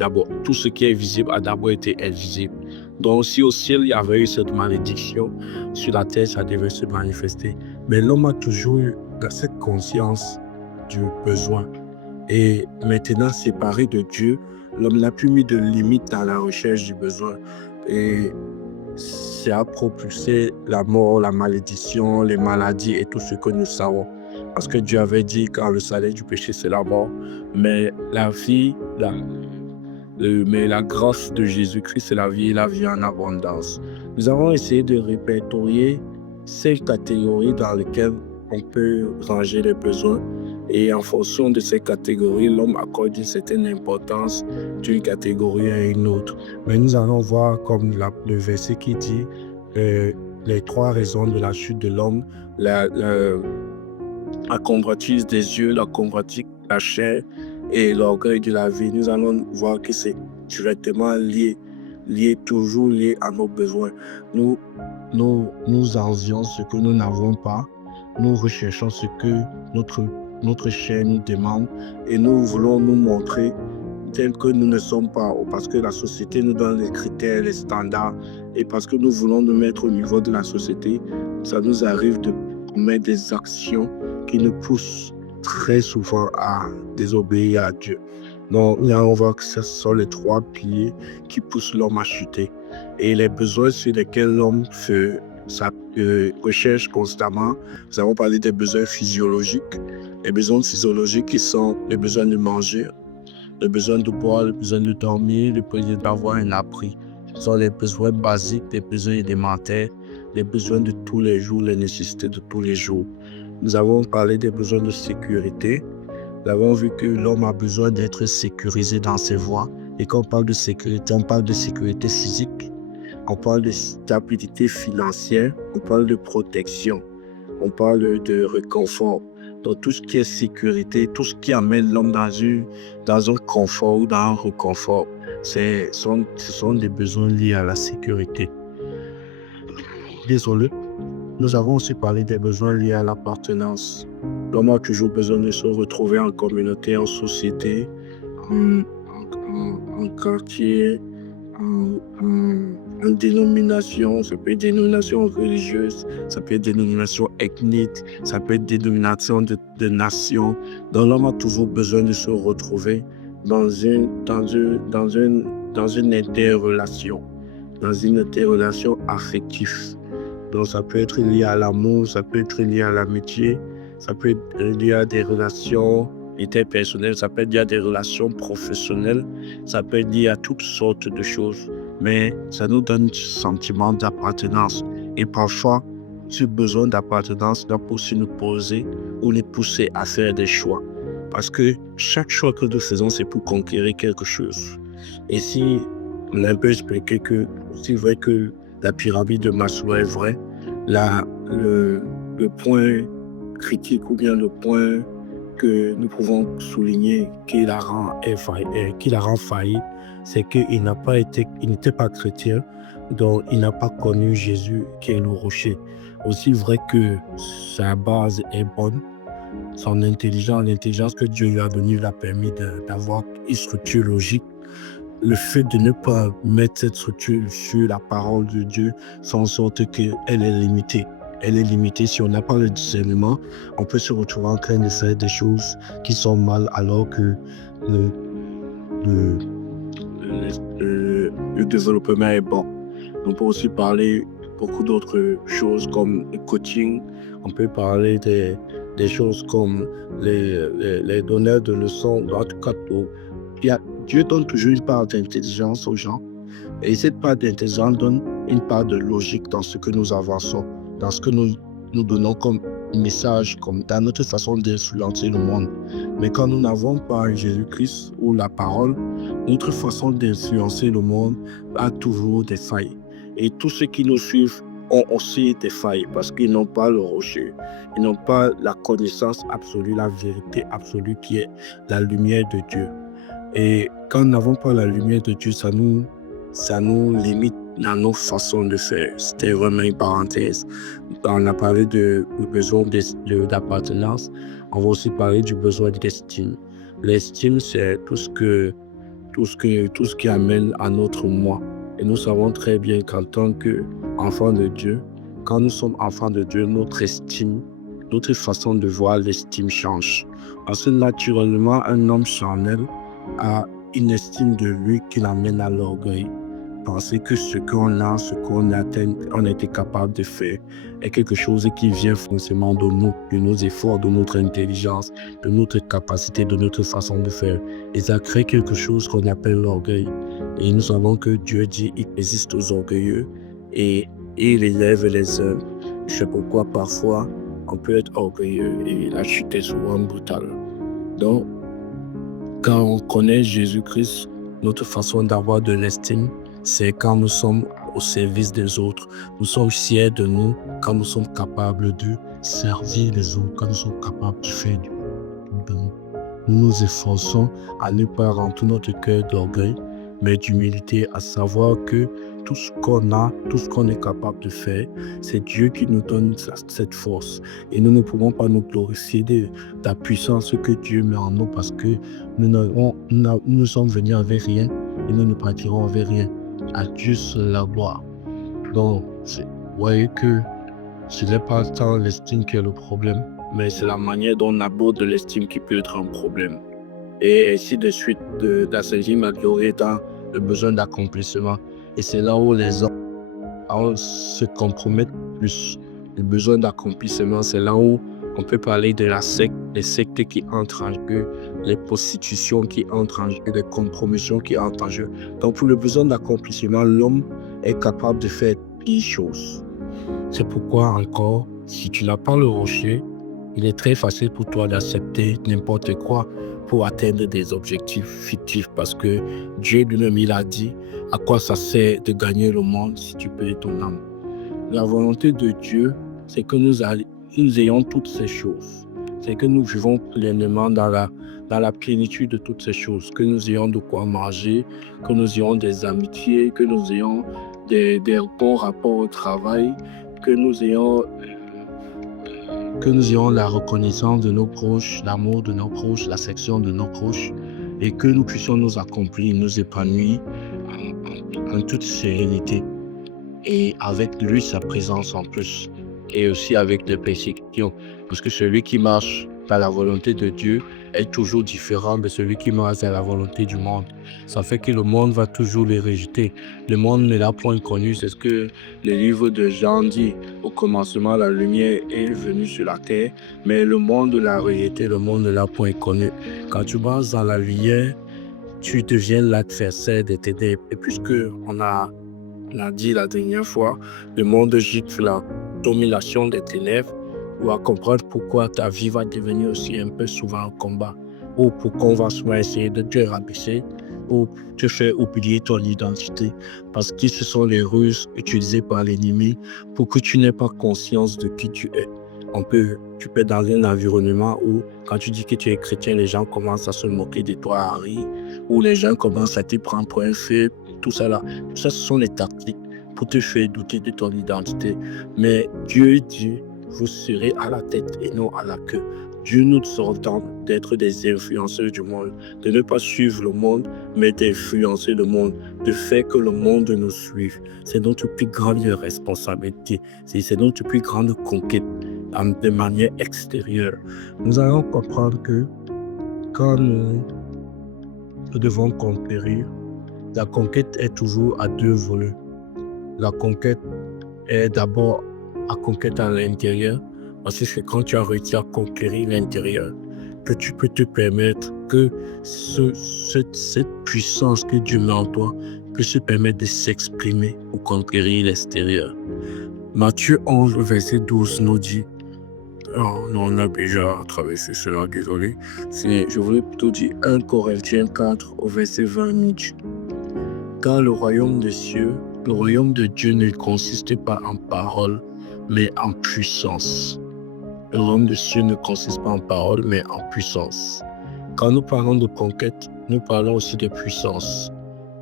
d'abord été invisible. Donc si au ciel il y avait eu cette malédiction, sur la terre ça devait se manifester. Mais l'homme a toujours eu cette conscience du besoin. Et maintenant séparé de Dieu, l'homme n'a plus mis de limite dans la recherche du besoin. Et ça a propulsé la mort, la malédiction, les maladies et tout ce que nous savons. Parce que Dieu avait dit, quand le salaire du péché, c'est la mort. Mais la vie, mais la grâce de Jésus-Christ, c'est la vie en abondance. Nous avons essayé de répertorier 5 catégories dans lesquelles on peut ranger les besoins. Et en fonction de ces catégories, l'homme accorde une certaine importance d'une catégorie à une autre. Mais nous allons voir, comme le verset qui dit, les 3 raisons de la chute de l'homme, la convoitise des yeux, la convoitise de la chair et l'orgueil de la vie. Nous allons voir que c'est directement toujours lié à nos besoins. Nous envions ce que nous n'avons pas. Nous recherchons ce que notre chair nous demande et nous voulons nous montrer tel que nous ne sommes pas, parce que la société nous donne les critères, les standards, et parce que nous voulons nous mettre au niveau de la société, ça nous arrive de commettre des actions qui nous poussent très souvent à désobéir à Dieu. Donc là, on voit que ce sont les 3 piliers qui poussent l'homme à chuter. Et les besoins sur lesquels l'homme recherche constamment, nous avons parlé des besoins physiologiques. Les besoins physiologiques qui sont les besoins de manger, le besoin de boire, le besoin de dormir, le besoin d'avoir un abri. Ce sont les besoins basiques, les besoins élémentaires, les besoins de tous les jours, les nécessités de tous les jours. Nous avons parlé des besoins de sécurité. Nous avons vu que l'homme a besoin d'être sécurisé dans ses voies. Et quand on parle de sécurité, on parle de sécurité physique, on parle de stabilité financière, on parle de protection, on parle de réconfort. Donc tout ce qui est sécurité, tout ce qui amène l'homme dans un confort ou dans un réconfort, ce sont des besoins liés à la sécurité. Désolé. Nous avons aussi parlé des besoins liés à l'appartenance. L'homme a toujours besoin de se retrouver en communauté, en société, en quartier, en dénomination. Ça peut être dénomination religieuse, ça peut être dénomination ethnique, ça peut être dénomination de nation. Donc l'homme a toujours besoin de se retrouver dans une interrelation, dans une interrelation affective. Donc ça peut être lié à l'amour, ça peut être lié à l'amitié, ça peut être lié à des relations interpersonnelles, ça peut être lié à des relations professionnelles, ça peut être lié à toutes sortes de choses. Mais ça nous donne un sentiment d'appartenance. Et parfois, ce besoin d'appartenance doit aussi nous poser ou nous pousser à faire des choix. Parce que chaque choix que nous faisons, c'est pour conquérir quelque chose. Et si on a un peu expliqué que c'est vrai que la pyramide de Maslow est vraie, le point critique ou bien le point que nous pouvons souligner qui la rend failli, c'est qu'il n'était pas chrétien, donc il n'a pas connu Jésus qui est le rocher. Aussi vrai que sa base est bonne, l'intelligence que Dieu lui a donnée lui a permis d'avoir une structure logique. Le fait de ne pas mettre cette structure sur la parole de Dieu fait en sorte qu'elle est limitée. Elle est limitée. Si on n'a pas le discernement, on peut se retrouver en train de faire des choses qui sont mal alors que le développement est bon. On peut aussi parler beaucoup d'autres choses comme le coaching. On peut parler des choses comme les donneurs de leçons. En tout cas, Dieu donne toujours une part d'intelligence aux gens. Et cette part d'intelligence donne une part de logique dans ce que nous avançons, dans ce que nous donnons comme message, comme dans notre façon d'influencer le monde. Mais quand nous n'avons pas Jésus-Christ ou la parole, notre façon d'influencer le monde a toujours des failles. Et tous ceux qui nous suivent ont aussi des failles parce qu'ils n'ont pas le rocher. Ils n'ont pas la connaissance absolue, la vérité absolue qui est la lumière de Dieu. Et quand nous n'avons pas la lumière de Dieu, ça nous limite dans nos façons de faire. C'était vraiment une parenthèse. On a parlé du besoin d'appartenance. On va aussi parler du besoin d'estime. L'estime, c'est tout ce qui amène à notre moi. Et nous savons très bien qu'en tant qu'enfants de Dieu, quand nous sommes enfants de Dieu, notre estime, notre façon de voir l'estime change. Parce que naturellement, un homme charnel a une estime de lui qui l'amène à l'orgueil. Penser que ce qu'on a, ce qu'on atteint, on a été capable de faire est quelque chose qui vient forcément de nous, de nos efforts, de notre intelligence, de notre capacité, de notre façon de faire. Et ça crée quelque chose qu'on appelle l'orgueil. Et nous savons que Dieu dit qu'il résiste aux orgueilleux et il élève les uns. C'est pourquoi parfois on peut être orgueilleux et la chute est souvent brutale. Donc, quand on connaît Jésus-Christ, notre façon d'avoir de l'estime, c'est quand nous sommes au service des autres. Nous sommes fiers de nous quand nous sommes capables de servir les autres, quand nous sommes capables de faire du bien. Nous nous efforçons à ne pas remplir notre cœur d'orgueil, mais d'humilité, à savoir que tout ce qu'on a, tout ce qu'on est capable de faire, c'est Dieu qui nous donne cette force. Et nous ne pouvons pas nous glorifier de la puissance que Dieu met en nous parce que nous sommes venus avec rien et nous ne partirons avec rien. À Dieu seul la gloire. Donc, vous voyez que ce n'est pas tant l'estime qui est le problème, mais c'est la manière dont on aborde l'estime qui peut être un problème. Et ainsi de suite, d'assaisir ma gloire dans le besoin d'accomplissement. Et c'est là où les hommes se compromettent plus. Le besoin d'accomplissement, c'est là où on peut parler de la secte, les sectes qui entrent en jeu, les prostitutions qui entrent en jeu, les compromissions qui entrent en jeu. Donc pour le besoin d'accomplissement, l'homme est capable de faire 10 choses. C'est pourquoi encore, si tu n'as pas le rocher, il est très facile pour toi d'accepter n'importe quoi pour atteindre des objectifs fictifs parce que Dieu lui-même, il a dit à quoi ça sert de gagner le monde si tu perds ton âme. La volonté de Dieu, c'est que nous ayons toutes ces choses. C'est que nous vivons pleinement dans la plénitude de toutes ces choses. Que nous ayons de quoi manger, que nous ayons des amitiés, que nous ayons des bons rapports au travail, que nous ayons la reconnaissance de nos proches, l'amour de nos proches, l'affection de nos proches, et que nous puissions nous accomplir, nous épanouir en toute sérénité. Et avec lui, sa présence en plus. Et aussi avec les persécutions. Parce que celui qui marche par la volonté de Dieu est toujours différent de celui qui marche dans la volonté du monde. Ça fait que le monde va toujours les rejeter. Le monde ne l'a point connu. C'est ce que le livre de Jean dit. Au commencement, la lumière est venue sur la terre, mais le monde l'a rejeté, le monde ne l'a point connu. Quand tu marches dans la lumière, tu deviens l'adversaire des ténèbres. Et puisque on a dit la dernière fois, le monde gîte sur la domination des ténèbres, ou à comprendre pourquoi ta vie va devenir aussi un peu souvent un combat, ou pourquoi on va souvent essayer de te rabaisser, ou te faire oublier ton identité, parce que ce sont les ruses utilisées par l'ennemi pour que tu n'aies pas conscience de qui tu es. Tu peux être dans un environnement où, quand tu dis que tu es chrétien, les gens commencent à se moquer de toi, à rire, ou les gens commencent à te prendre pour un faible, tout ça là. Tout ça, ce sont les tactiques pour te faire douter de ton identité. Mais Dieu dit, vous serez à la tête et non à la queue. Dieu nous ordonne d'être des influenceurs du monde, de ne pas suivre le monde, mais d'influencer le monde, de faire que le monde nous suive. C'est notre plus grande responsabilité, c'est notre plus grande conquête de manière extérieure. Nous allons comprendre que quand nous devons conquérir, la conquête est toujours à deux volets. La conquête est d'abord la conquête à l'intérieur, parce que c'est quand tu as réussi à conquérir l'intérieur que tu peux te permettre que cette puissance que Dieu met en toi peut se permettre de s'exprimer pour conquérir l'extérieur. Matthieu 11, verset 12 nous dit, on a déjà traversé cela, désolé. Je voulais plutôt dire 1 Corinthiens 4 au verset 20 nous dit, car le royaume des cieux, le royaume de Dieu ne consiste pas en parole, mais en puissance. Le royaume des cieux ne consiste pas en parole, mais en puissance. Quand nous parlons de conquête, nous parlons aussi de puissance.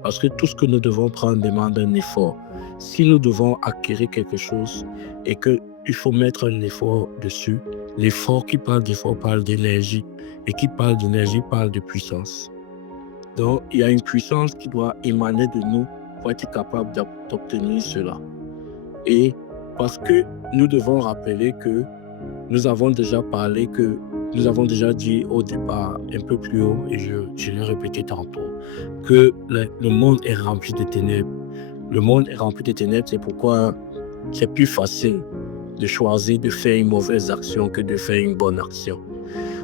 Parce que tout ce que nous devons prendre demande un effort. Si nous devons acquérir quelque chose et qu'il faut mettre un effort dessus, l'effort qui parle d'effort parle d'énergie. Et qui parle d'énergie parle de puissance. Donc, il y a une puissance qui doit émaner de nous pour être capable d'obtenir cela. Et parce que nous devons rappeler que nous avons déjà parlé que nous avons déjà dit au départ, un peu plus haut, et je l'ai répété tantôt, que le monde est rempli de ténèbres. Le monde est rempli de ténèbres, c'est pourquoi c'est plus facile de choisir de faire une mauvaise action que de faire une bonne action.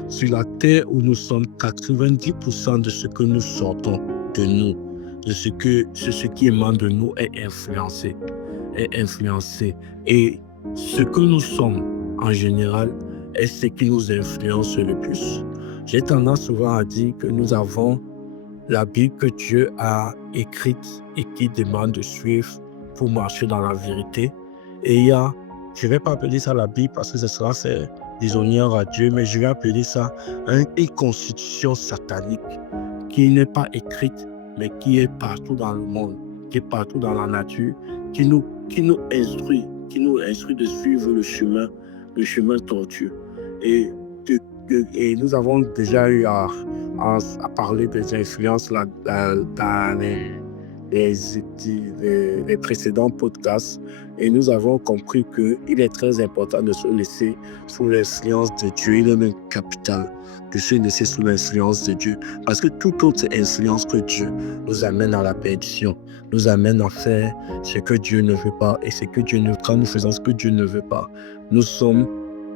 Sur la terre où nous sommes, 90% de ce que nous sortons de nous, de ce qui émane de nous est influencé. Et ce que nous sommes en général est ce qui nous influence le plus. J'ai tendance souvent à dire que nous avons la Bible que Dieu a écrite et qui demande de suivre pour marcher dans la vérité. Et il y a, je ne vais pas appeler ça la Bible parce que ce sera faire déshonneur à Dieu, mais je vais appeler ça une constitution satanique qui n'est pas écrite, mais qui est partout dans le monde, qui est partout dans la nature, qui nous instruit de suivre le chemin tortueux. Et nous avons déjà eu à parler des influences dans les précédents podcasts, et nous avons compris qu'il est très important de se laisser sous l'influence de Dieu. Il est même capital de se laisser sous l'influence de Dieu, parce que toute autre influence que Dieu nous amène à la perdition, nous amène à faire ce que Dieu ne veut pas, et quand nous faisons ce que Dieu ne veut pas, nous sommes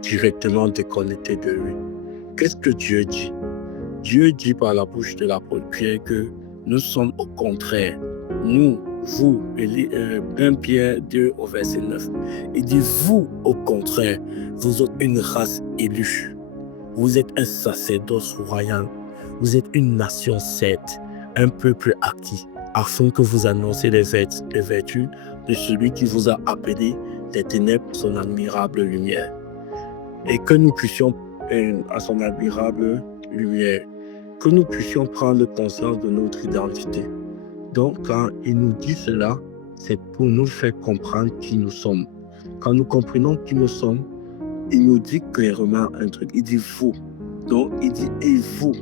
directement déconnectés de lui. Qu'est-ce que Dieu dit? Dieu dit par la bouche de l'apôtre Pierre que nous sommes au contraire. Nous, vous, 1 Pierre 2 au verset 9. Il dit, vous, au contraire, vous êtes une race élue. Vous êtes un sacerdoce royal. Vous êtes une nation sainte, un peuple acquis, afin que vous annonciez les vertus de celui qui vous a appelé des ténèbres à son admirable lumière. Et que nous puissions, à son admirable lumière, que nous puissions prendre conscience de notre identité. Donc, quand il nous dit cela, c'est pour nous faire comprendre qui nous sommes. Quand nous comprenons qui nous sommes, il nous dit clairement un truc. Il dit vous. Donc, il dit et vous,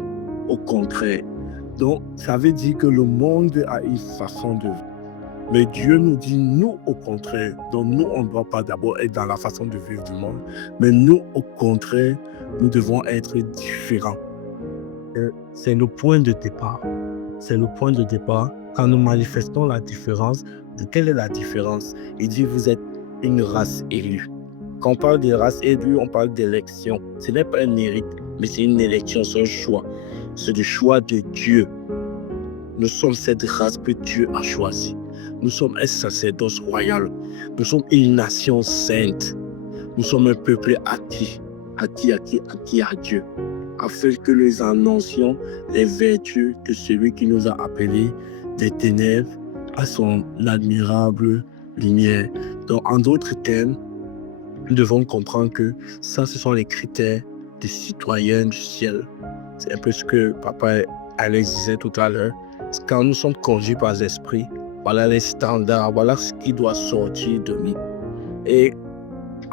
au contraire. Donc, ça veut dire que le monde a une façon de vivre. Mais Dieu nous dit nous au contraire. Donc, nous, on ne doit pas d'abord être dans la façon de vivre du monde. Mais nous, au contraire, nous devons être différents. C'est le point de départ. C'est le point de départ. Quand nous manifestons la différence, quelle est la différence? Il dit vous êtes une race élue. Quand on parle de race élue, on parle d'élection. Ce n'est pas un mérite, mais c'est une élection, c'est un choix. C'est le choix de Dieu. Nous sommes cette race que Dieu a choisie. Nous sommes un sacerdoce royal. Nous sommes une nation sainte. Nous sommes un peuple acquis à Dieu, afin que nous annoncions les vertus de celui qui nous a appelés des ténèbres à son admirable lumière. Donc, en d'autres termes, nous devons comprendre que ça, ce sont les critères des citoyens du ciel. C'est un peu ce que Papa Alex disait tout à l'heure. Quand nous sommes conduits par l'Esprit, voilà les standards, voilà ce qui doit sortir de nous. Et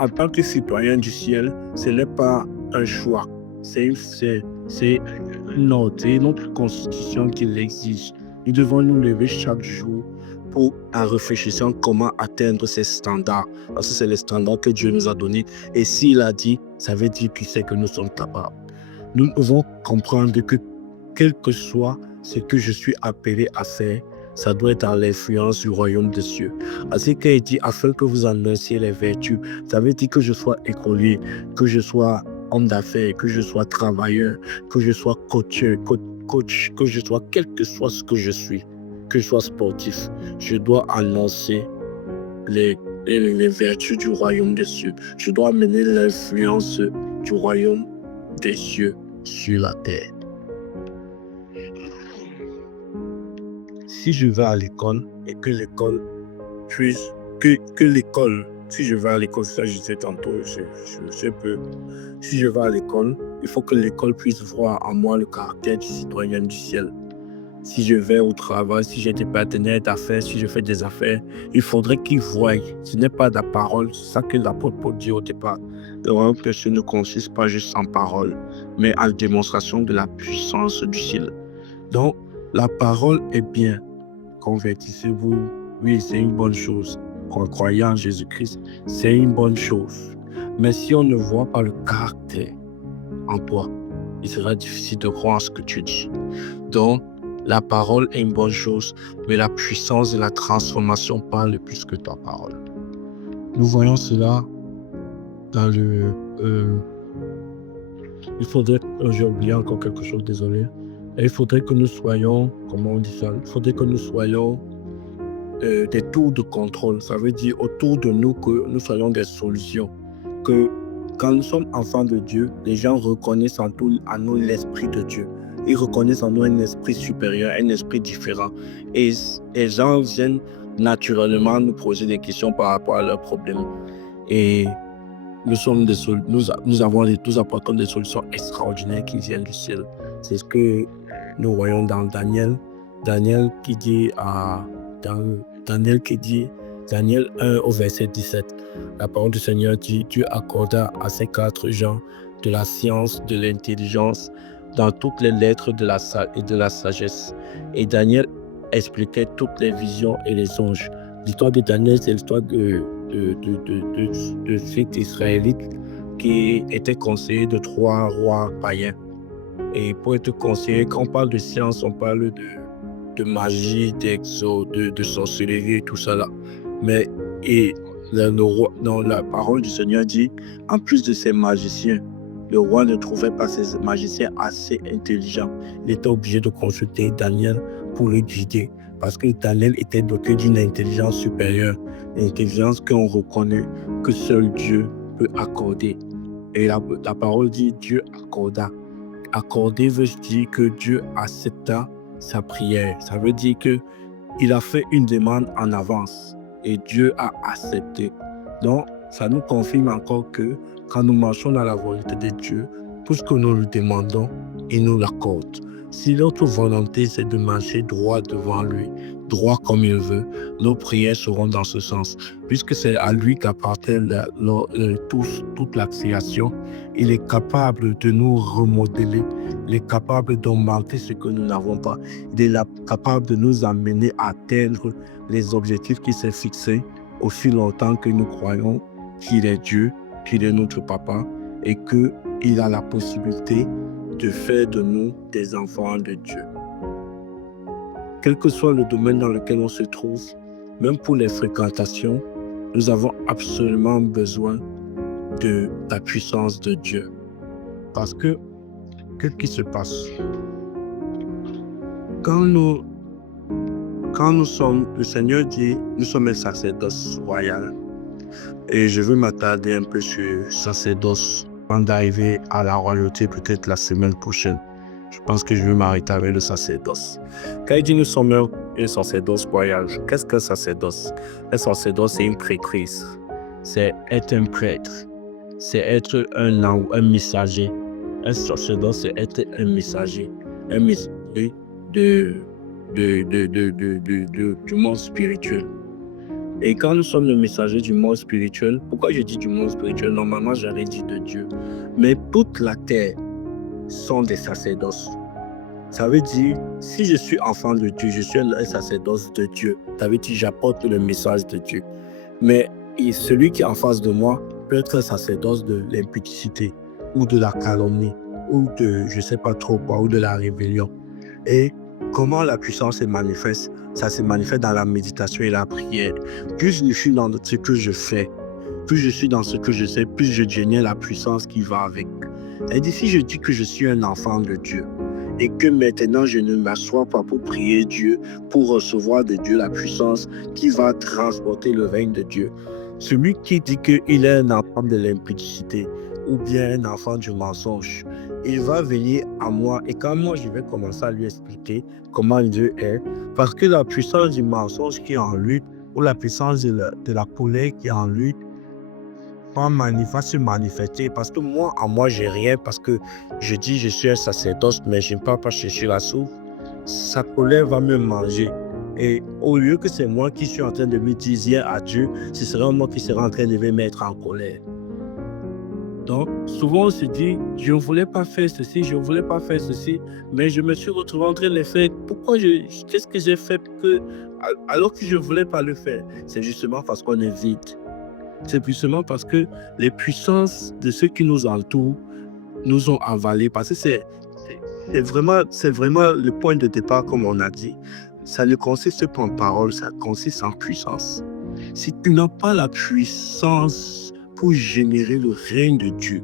en tant que citoyen du ciel, ce n'est pas un choix. C'est une ordre, c'est notre constitution qui l'exige. Nous devons nous lever chaque jour en réfléchissant comment atteindre ces standards. Parce que c'est les standards que Dieu nous a donnés. Et s'il a dit, ça veut dire qu'il sait que nous sommes capables. Nous devons comprendre que quel que soit ce que je suis appelé à faire, ça doit être dans l'influence du royaume des cieux. Ainsi qu'il dit, afin que vous annonciez les vertus, ça veut dire que je sois écolier, que je sois homme d'affaires, que je sois travailleur, que je sois coach, que je sois quel que soit ce que je suis, que je sois sportif. Je dois annoncer les vertus du royaume des cieux. Je dois amener l'influence du royaume des cieux sur la terre. Si je vais à l'école et que l'école puisse, que l'école, si je vais à l'école, ça je disais tantôt, je peux, si je vais à l'école, il faut que l'école puisse voir en moi le caractère du citoyen du ciel. Si je vais au travail, si j'ai des partenaires d'affaires, si je fais des affaires, il faudrait qu'ils voient. Ce n'est pas de la parole, c'est ça que l'apôtre Paul dit au départ. Le royaume des cieux ne consiste pas juste en parole, mais en démonstration de la puissance du ciel. Donc, la parole est bien. Convertissez-vous, oui, c'est une bonne chose. En croyant en Jésus-Christ, c'est une bonne chose. Mais si on ne voit pas le caractère en toi. Il sera difficile de croire ce que tu dis. Donc, la parole est une bonne chose, mais la puissance de la transformation parle plus que ta parole. Nous voyons cela dans le... il faudrait... j'ai oublié encore quelque chose, désolé. Et il faudrait que nous soyons... Comment on dit ça? Il faudrait que nous soyons des tours de contrôle. Ça veut dire autour de nous que nous soyons des solutions. Que quand nous sommes enfants de Dieu, les gens reconnaissent en nous l'esprit de Dieu. Ils reconnaissent en nous un esprit supérieur, un esprit différent. Et les gens viennent naturellement nous poser des questions par rapport à leurs problèmes. Et nous apportons des solutions extraordinaires qui viennent du ciel. C'est ce que nous voyons dans Daniel. Daniel Daniel 1 au verset 17. La parole du Seigneur dit: Dieu accorda à ces 4 gens de la science, de l'intelligence, dans toutes les lettres de la sagesse. Et Daniel expliquait toutes les visions et les songes. L'histoire de Daniel, c'est l'histoire de cet Israélite qui était conseiller de 3 rois païens. Et pour être conseiller, quand on parle de science, on parle de magie, de sorcellerie et tout ça là. Mais la parole du Seigneur dit, en plus de ces magiciens, le roi ne trouvait pas ces magiciens assez intelligents. Il était obligé de consulter Daniel pour le guider, parce que Daniel était doté d'une intelligence supérieure, une intelligence qu'on reconnaît que seul Dieu peut accorder. Et la parole dit Dieu accorda. Accorder veut dire que Dieu accepta sa prière. Ça veut dire qu'il a fait une demande en avance et Dieu a accepté. Donc, ça nous confirme encore que quand nous marchons dans la volonté de Dieu, tout ce que nous lui demandons, il nous l'accorde. Si notre volonté, c'est de marcher droit devant lui, droit comme il veut, nos prières seront dans ce sens. Puisque c'est à lui qu'appartient toute la création, il est capable de nous remodeler, il est capable d'augmenter ce que nous n'avons pas. Il est capable de nous amener à atteindre les objectifs qu'il s'est fixés aussi longtemps que nous croyons qu'il est Dieu, qu'il est notre papa et qu'il a la possibilité de faire de nous des enfants de Dieu. Quel que soit le domaine dans lequel on se trouve, même pour les fréquentations, nous avons absolument besoin de la puissance de Dieu. Parce que, qu'est-ce qui se passe? Quand nous sommes, le Seigneur dit, nous sommes un sacerdoce royal. Et je veux m'attarder un peu sur sacerdoce avant d'arriver à la royauté peut-être la semaine prochaine. Je pense que je vais m'arrêter avec le sacerdoce. Quand il dit nous sommes un sacerdoce royal, qu'est-ce qu'un sacerdoce? Un sacerdoce, c'est une prêtrise. C'est être un prêtre. C'est être un messager. Un sacerdoce, c'est être un messager. Un messager du monde spirituel. Et quand nous sommes le messager du monde spirituel, pourquoi je dis du monde spirituel? Normalement, j'aurais dit de Dieu. Mais toute la terre sont des sacerdoces. Ça veut dire, si je suis enfant de Dieu, je suis un sacerdoce de Dieu. Ça veut dire, j'apporte le message de Dieu. Mais celui qui est en face de moi peut être un sacerdoce de l'impudicité, ou de la calomnie, ou de je ne sais pas trop quoi, ou de la rébellion. Et comment la puissance se manifeste? Ça se manifeste dans la méditation et la prière. Plus je suis dans ce que je fais, plus je suis dans ce que je sais, plus je génère la puissance qui va avec. Et si je dis que je suis un enfant de Dieu et que maintenant je ne m'assois pas pour prier Dieu, pour recevoir de Dieu la puissance qui va transporter le règne de Dieu, celui qui dit qu'il est un enfant de l'impudicité ou bien un enfant du mensonge, il va venir à moi et quand moi je vais commencer à lui expliquer comment Dieu est, parce que la puissance du mensonge qui est en lui ou la puissance de la colère qui est en lui va se manifester parce que moi, en moi, j'ai rien parce que je dis je suis un sacerdoce mais je ne pars pas chercher la soupe. Sa colère va me manger. Et au lieu que c'est moi qui suis en train de me dire à Dieu, ce sera moi qui serai en train de me mettre en colère. Donc, souvent on se dit, je ne voulais pas faire ceci, je ne voulais pas faire ceci, mais je me suis retrouvé en train de le faire. Qu'est-ce que j'ai fait alors que je ne voulais pas le faire? C'est justement parce qu'on est vide. C'est justement parce que les puissances de ceux qui nous entourent nous ont avalés parce que c'est vraiment le point de départ, comme on a dit. Ça ne consiste pas en parole, ça consiste en puissance. Si tu n'as pas la puissance pour générer le règne de Dieu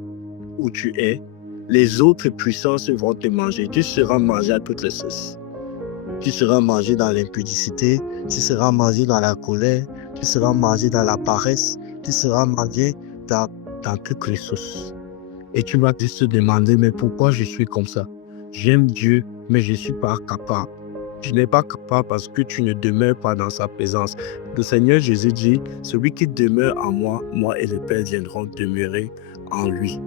où tu es, les autres puissances vont te manger. Tu seras mangé à toutes les sauces. Tu seras mangé dans l'impudicité, tu seras mangé dans la colère, tu seras mangé dans la paresse, tu seras mangé dans toutes les sauces. Et tu vas te demander, mais pourquoi je suis comme ça? J'aime Dieu, mais je ne suis pas capable. Tu n'es pas capable parce que tu ne demeures pas dans sa présence. Le Seigneur Jésus dit, celui qui demeure en moi, moi et le Père viendront demeurer en lui.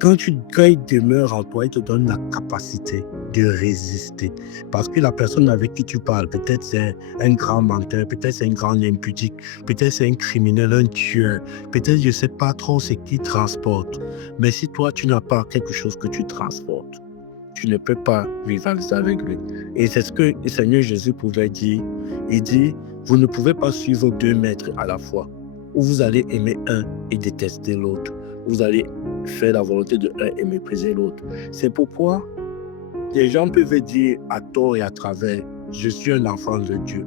Quand il demeure en toi, il te donne la capacité de résister. Parce que la personne avec qui tu parles, peut-être c'est un grand menteur, peut-être c'est un grand impudique, peut-être c'est un criminel, un tueur, peut-être je ne sais pas trop ce qu'il transporte. Mais si toi, tu n'as pas quelque chose que tu transportes, tu ne peux pas vivre avec lui. Et c'est ce que le Seigneur Jésus pouvait dire. Il dit, vous ne pouvez pas suivre 2 maîtres à la fois. Ou vous allez aimer un et détester l'autre. Vous allez faire la volonté de un et mépriser l'autre. C'est pourquoi les gens peuvent dire à tort et à travers, je suis un enfant de Dieu.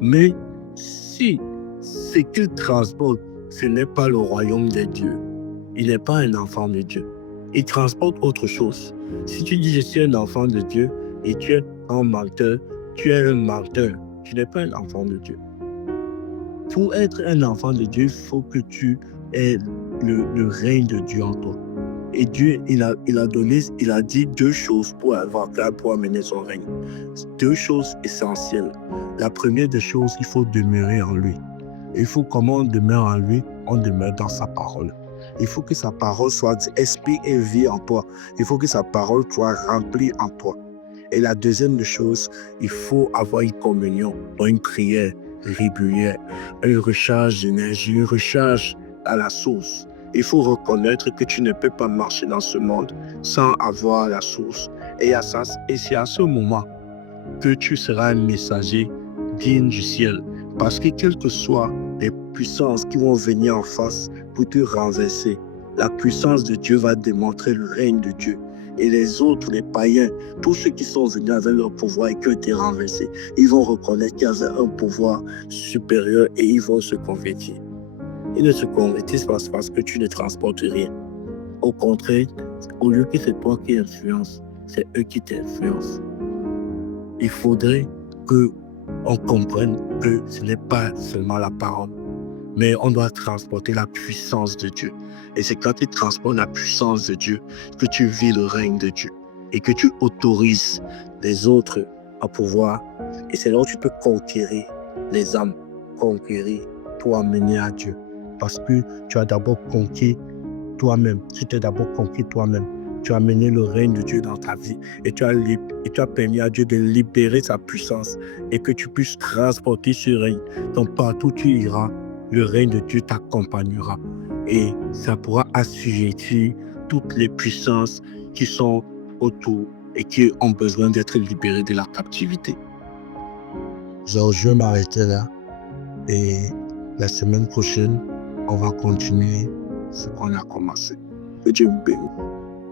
Mais si ce qu'il transporte, ce n'est pas le royaume de Dieu, il n'est pas un enfant de Dieu. Il transporte autre chose. Si tu dis je suis un enfant de Dieu et tu es un menteur, tu es un menteur. Tu n'es pas un enfant de Dieu. Pour être un enfant de Dieu, il faut que tu aies le règne de Dieu en toi. Et Dieu, il a dit 2 choses pour amener son règne. 2 choses essentielles. La première des choses, il faut demeurer en lui. Il faut, comment on demeure en lui? On demeure dans sa parole. Il faut que sa parole soit esprit et vie en toi. Il faut que sa parole soit remplie en toi. Et la deuxième des choses, il faut avoir une communion, une prière régulière, une recharge d'énergie, une recharge à la source. Il faut reconnaître que tu ne peux pas marcher dans ce monde sans avoir la source. Et c'est à ce moment que tu seras un messager digne du ciel. Parce que quelles que soient les puissances qui vont venir en face pour te renverser, la puissance de Dieu va démontrer le règne de Dieu. Et les autres, les païens, tous ceux qui sont venus avec leur pouvoir et qui ont été renversés, ils vont reconnaître qu'il y avait un pouvoir supérieur et ils vont se convertir. Ils ne se convertissent pas parce que tu ne transportes rien. Au contraire, au lieu que c'est toi qui influences, c'est eux qui t'influencent. Il faudrait qu'on comprenne que ce n'est pas seulement la parole, mais on doit transporter la puissance de Dieu. Et c'est quand tu transportes la puissance de Dieu que tu vis le règne de Dieu et que tu autorises les autres à pouvoir. Et c'est là où tu peux conquérir les âmes, conquérir pour amener à Dieu. Parce que tu as d'abord conquis toi-même. Tu t'es d'abord conquis toi-même. Tu as amené le règne de Dieu dans ta vie et tu as permis à Dieu de libérer sa puissance et que tu puisses transporter ce règne. Donc partout où tu iras, le règne de Dieu t'accompagnera et ça pourra assujettir toutes les puissances qui sont autour et qui ont besoin d'être libérées de la captivité. Donc je vais m'arrêter là et la semaine prochaine, on va continuer ce qu'on a commencé. Que Dieu vous bénisse.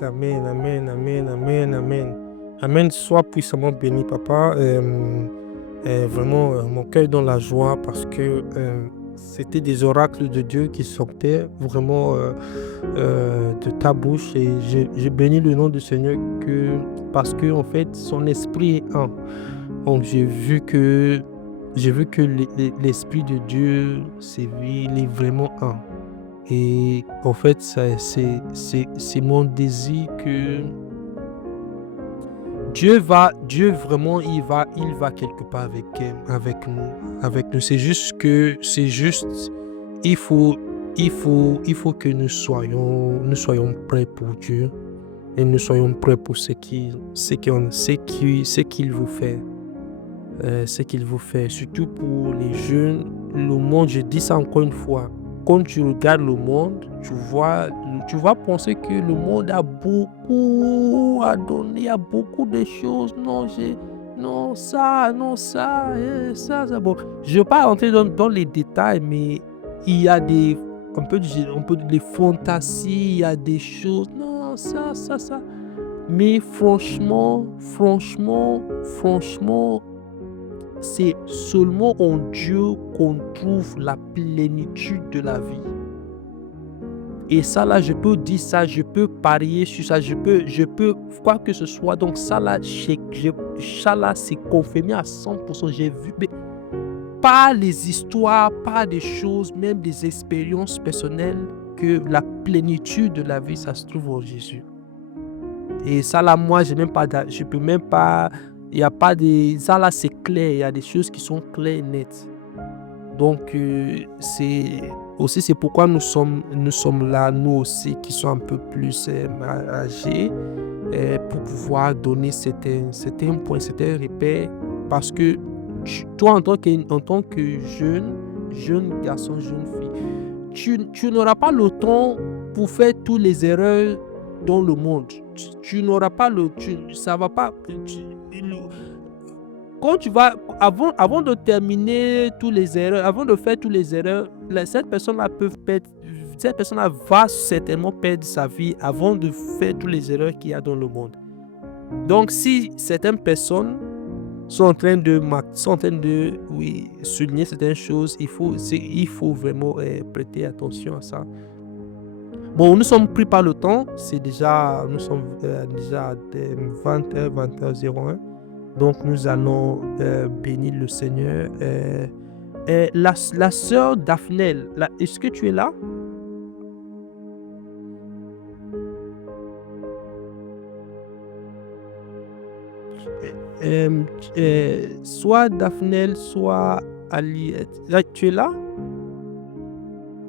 Amen, amen, amen, amen, amen. Amen, sois puissamment béni, papa. Vraiment, mon cœur est dans la joie parce que c'était des oracles de Dieu qui sortaient vraiment de ta bouche. Et j'ai béni le nom du Seigneur parce que, en fait, son esprit est un. Donc, j'ai vu que l'esprit de Dieu, il est vraiment un. Et en fait, c'est mon désir que Dieu vraiment, il va quelque part avec nous. C'est juste, il faut que nous soyons prêts pour Dieu et nous soyons prêts pour ce qu'il vous fait. Ce qu'il vous fait, surtout pour les jeunes, le monde, je dis ça encore une fois, quand tu regardes le monde, tu vas penser que le monde a beaucoup à donner, il y a beaucoup de choses. Ça. Bon. Je ne vais pas rentrer dans les détails, mais il y a on peut dire des fantasies, il y a des choses. Non, ça. Mais franchement, c'est seulement en Dieu qu'on trouve la plénitude de la vie. Et ça là, je peux dire ça, je peux parier sur ça, je peux quoi que ce soit. Donc ça là, ça là, c'est confirmé à 100%. J'ai vu, mais pas les histoires, pas des choses, même des expériences personnelles, que la plénitude de la vie, ça se trouve en Jésus. Et ça là, moi, je peux même pas, il n'y a pas des, ça là, c'est clair, il y a des choses qui sont claires et nettes. Donc, c'est pourquoi nous sommes là, nous aussi, qui sommes un peu plus âgés, pour pouvoir donner certains points, certains repères, parce que toi, en tant que jeune garçon, jeune fille, tu n'auras pas le temps pour faire toutes les erreurs dans le monde. Tu n'auras pas ça va pas. Quand tu vas, avant de terminer toutes les erreurs, avant de faire toutes les erreurs, cette personne-là va certainement perdre sa vie avant de faire toutes les erreurs qu'il y a dans le monde. Donc, si certaines personnes sont en train de souligner certaines choses, il faut vraiment prêter attention à ça. Bon, nous sommes pris par le temps, nous sommes déjà à 20h, 20h01. Donc, nous allons bénir le Seigneur. La sœur Daphnel, est-ce que tu es là? Soit Daphnel, soit Ali. Tu es là?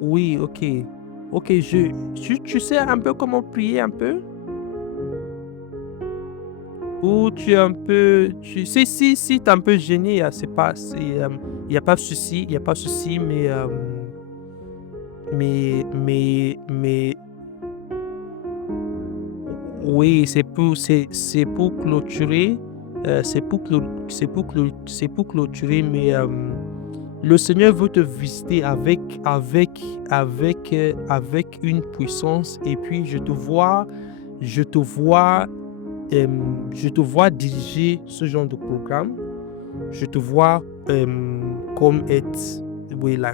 Oui, ok. Ok, tu sais un peu comment prier un peu? Ou tu es un peu, si t'es un peu gêné, il n'y a pas de souci, mais oui, c'est pour clôturer, clôturer, mais le Seigneur veut te visiter avec une puissance, et puis je te vois diriger ce genre de programme. Je te vois comme être,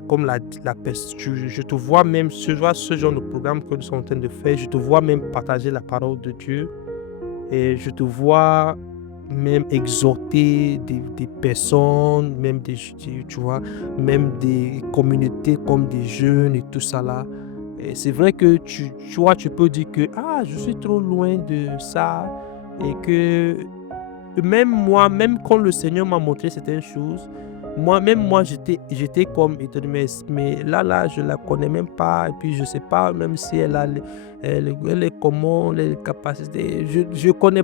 comme la personne. Je te vois même ce genre de programme que nous sommes en train de faire. Je te vois même partager la parole de Dieu. Et je te vois même exhorter des personnes, même tu vois, même des communautés comme des jeunes et tout ça là. Et c'est vrai que tu peux dire que je suis trop loin de ça, et que même moi, même quand le Seigneur m'a montré certaines choses, moi j'étais comme étonné, mais là je la connais même pas, et puis je sais pas même si elle est comment, les capacités. Je connais,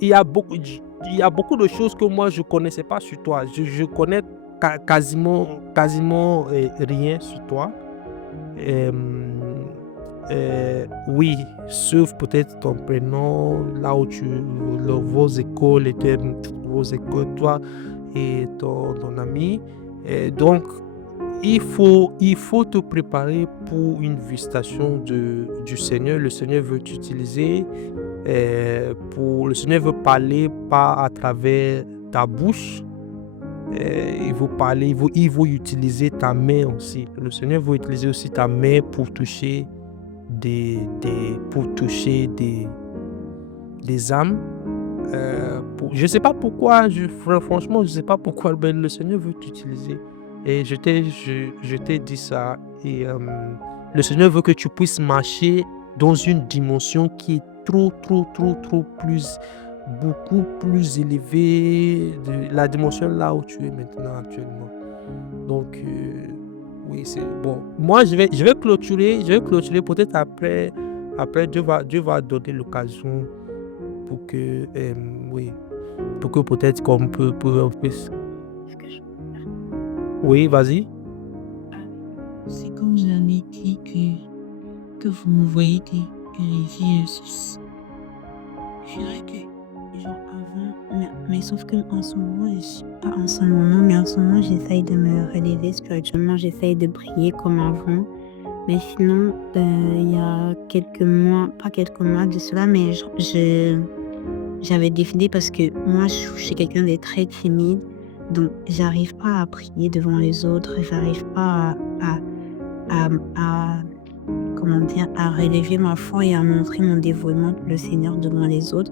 il y a beaucoup de choses que moi je connaissais pas sur toi. Je connais quasiment rien sur toi. Oui, sauf peut-être ton prénom, là où vos écoles, toi et ton ami. Et donc, il faut te préparer pour une visitation du Seigneur. Le Seigneur veut t'utiliser. Le Seigneur veut parler pas à travers ta bouche. Il veut parler, il veut utiliser ta main aussi. Le Seigneur veut utiliser aussi ta main pour toucher des âmes. Je sais pas pourquoi, franchement, je sais pas pourquoi, mais le Seigneur veut t'utiliser. Et je t'ai dit ça. Et le Seigneur veut que tu puisses marcher dans une dimension qui est beaucoup plus élevée de la dimension là où tu es maintenant actuellement. Donc, oui, c'est bon. Moi, je vais clôturer peut-être après Dieu va donner l'occasion pour que, peut-être qu'on peut Oui, vas-y. C'est comme je l'avais dit que vous me voyez que les yeux, je dirais que genre avant, mais sauf que en ce moment, pas en ce moment, mais en ce moment, j'essaye de me relever spirituellement, j'essaye de prier comme avant, Mais sinon, il y a quelques mois, pas quelques mois de cela, mais j'avais décidé parce que moi, je suis quelqu'un de très timide. Donc, j'arrive pas à prier devant les autres. J'arrive pas à, à- comment dire, à relever ma foi et à montrer mon dévouement pour le Seigneur devant les autres.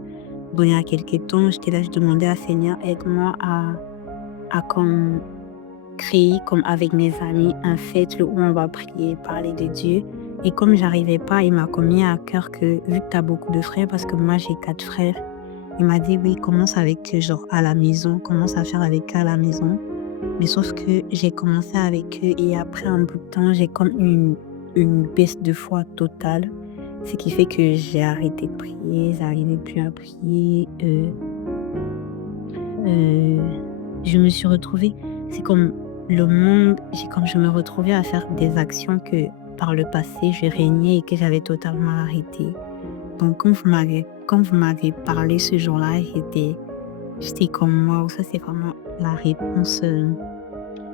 Bon, il y a quelques temps, j'étais là, je demandais à Seigneur, aide-moi à comme créer, comme avec mes amis, un fête où on va prier, parler de Dieu. Et comme j'arrivais pas, il m'a commis à cœur que, vu que tu as beaucoup de frères, parce que moi j'ai 4 frères, il m'a dit oui, commence avec eux, genre à la maison, commence à faire avec eux à la maison. Mais sauf que j'ai commencé avec eux et après un bout de temps, j'ai comme une baisse de foi totale. Ce qui fait que j'ai arrêté de prier, j'arrivais plus à prier. Euh, je me suis retrouvée, c'est comme le monde, je me retrouvais à faire des actions que par le passé je régnais et que j'avais totalement arrêté. Donc quand vous m'avez parlé ce jour-là, j'étais comme waouh, ça c'est vraiment la réponse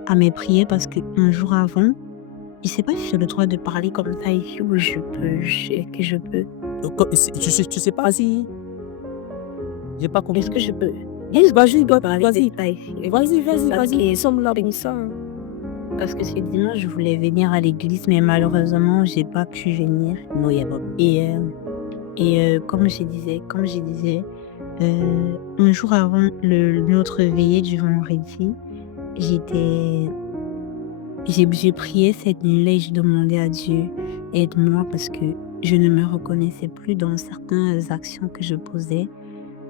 à mes prières parce qu'un jour avant, je sais pas si j'ai le droit de parler comme ça ici ou que je peux. Donc, tu sais pas si. J'ai pas compris. Est-ce que je peux Vas-y, parler de vas-y. ça ici? Vas-y. Nous sommes là pour ça. Parce que ce dimanche, je voulais venir à l'église, mais malheureusement, j'ai pas pu venir. Non, il y a pas. Comme je disais, un jour avant notre veillée du vendredi, j'ai prié cette nuit-là et je demandais à Dieu, aide-moi parce que je ne me reconnaissais plus dans certaines actions que je posais.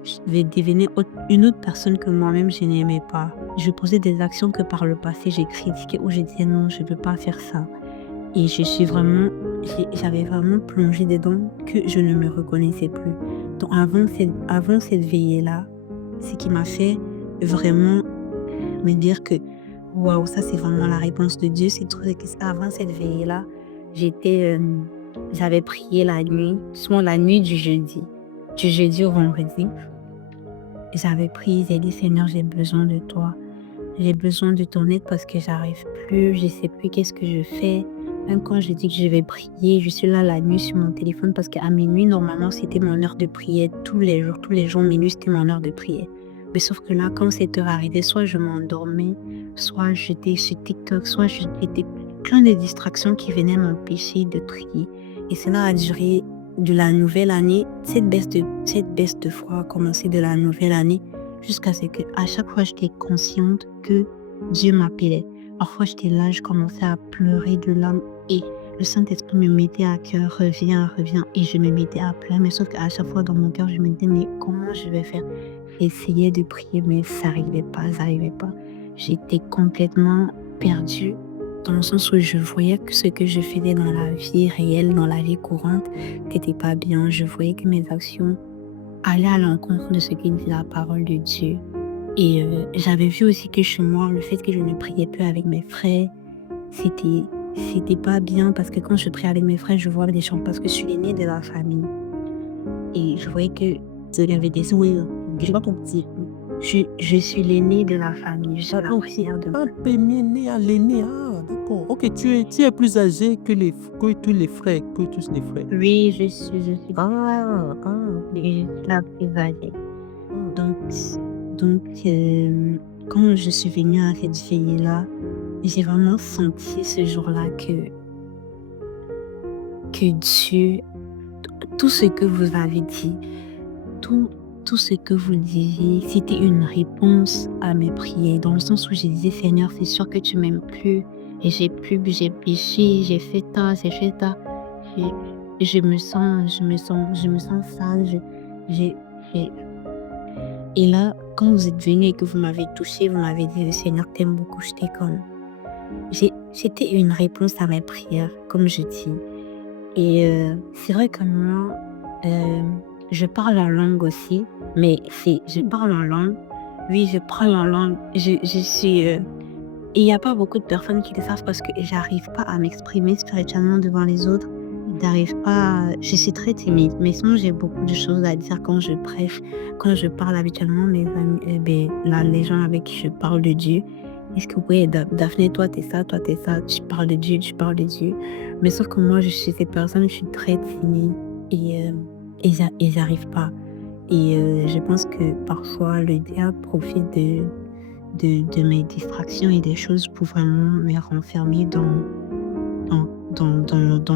Je vais devenir une autre personne que moi-même je n'aimais pas. Je posais des actions que par le passé j'ai critiquées où je disais non, je ne peux pas faire ça. Et j'avais vraiment plongé dedans que je ne me reconnaissais plus. Donc avant cette veillée-là, ce qui m'a fait vraiment me dire que waouh, ça c'est vraiment la réponse de Dieu, c'est que avant cette veillée-là, j'avais prié la nuit, souvent la nuit du jeudi au vendredi. J'avais prié, j'ai dit Seigneur, j'ai besoin de toi. J'ai besoin de ton aide parce que j'arrive plus, je sais plus qu'est-ce que je fais. Même quand je dis que je vais prier, je suis là la nuit sur mon téléphone parce qu'à minuit, normalement, c'était mon heure de prière. Tous les jours, minuit, c'était mon heure de prière. Mais sauf que là, quand cette heure arrivait, soit je m'endormais, soit j'étais sur TikTok, soit j'étais plein de distractions qui venaient m'empêcher de prier. Et cela a duré de la nouvelle année. Cette baisse de foi a commencé de la nouvelle année jusqu'à ce que à chaque fois, j'étais consciente que Dieu m'appelait. Parfois, j'étais là, je commençais à pleurer de larmes et le Saint-Esprit me mettait à cœur, reviens, et je me mettais à pleurer. Mais sauf qu'à chaque fois dans mon cœur, je me disais, mais comment je vais faire? J'essayais de prier, mais ça n'arrivait pas. J'étais complètement perdue dans le sens où je voyais que ce que je faisais dans la vie réelle, dans la vie courante, n'était pas bien. Je voyais que mes actions allaient à l'encontre de ce que dit la parole de Dieu. Et j'avais vu aussi que chez moi, le fait que je ne priais plus avec mes frères, c'était pas bien parce que quand je priais avec mes frères, je voyais des choses parce que je suis l'aînée de la famille. Et je voyais que il y avait des sourires. Je pas ton petit. Je suis l'aînée de la famille. Je suis la première de Un premier-né à l'aîné. Ah, d'accord. Ok, tu es plus âgé que tous les frères. Oui, je suis Ah. la plus âgée. Donc, quand je suis venue à cette veillée-là, j'ai vraiment senti ce jour-là que Dieu, tout ce que vous avez dit, tout ce que vous disiez, c'était une réponse à mes prières. Dans le sens où je disais, Seigneur, c'est sûr que tu m'aimes plus. Et j'ai péché, j'ai fait ça. Et je me sens sale. Et là, quand vous êtes venu et que vous m'avez touché, vous m'avez dit, le Seigneur t'aime beaucoup, c'était une réponse à mes prières, comme je dis. Et c'est vrai que moi, je parle en langue aussi, mais je parle en langue. Oui, je parle en langue. Je suis... et il n'y a pas beaucoup de personnes qui le savent parce que j'arrive pas à m'exprimer spirituellement devant les autres. Je suis très timide, mais sinon j'ai beaucoup de choses à dire quand je prêche, quand je parle habituellement, mes amis, les gens avec qui je parle de Dieu. est-ce que ouais, Daphné, toi t'es ça, tu parles de Dieu, tu parles de Dieu. Mais sauf que moi, je suis cette personne, je suis très timide et j'arrive pas. Et je pense que parfois, le diable profite de mes distractions et des choses pour vraiment me renfermer dans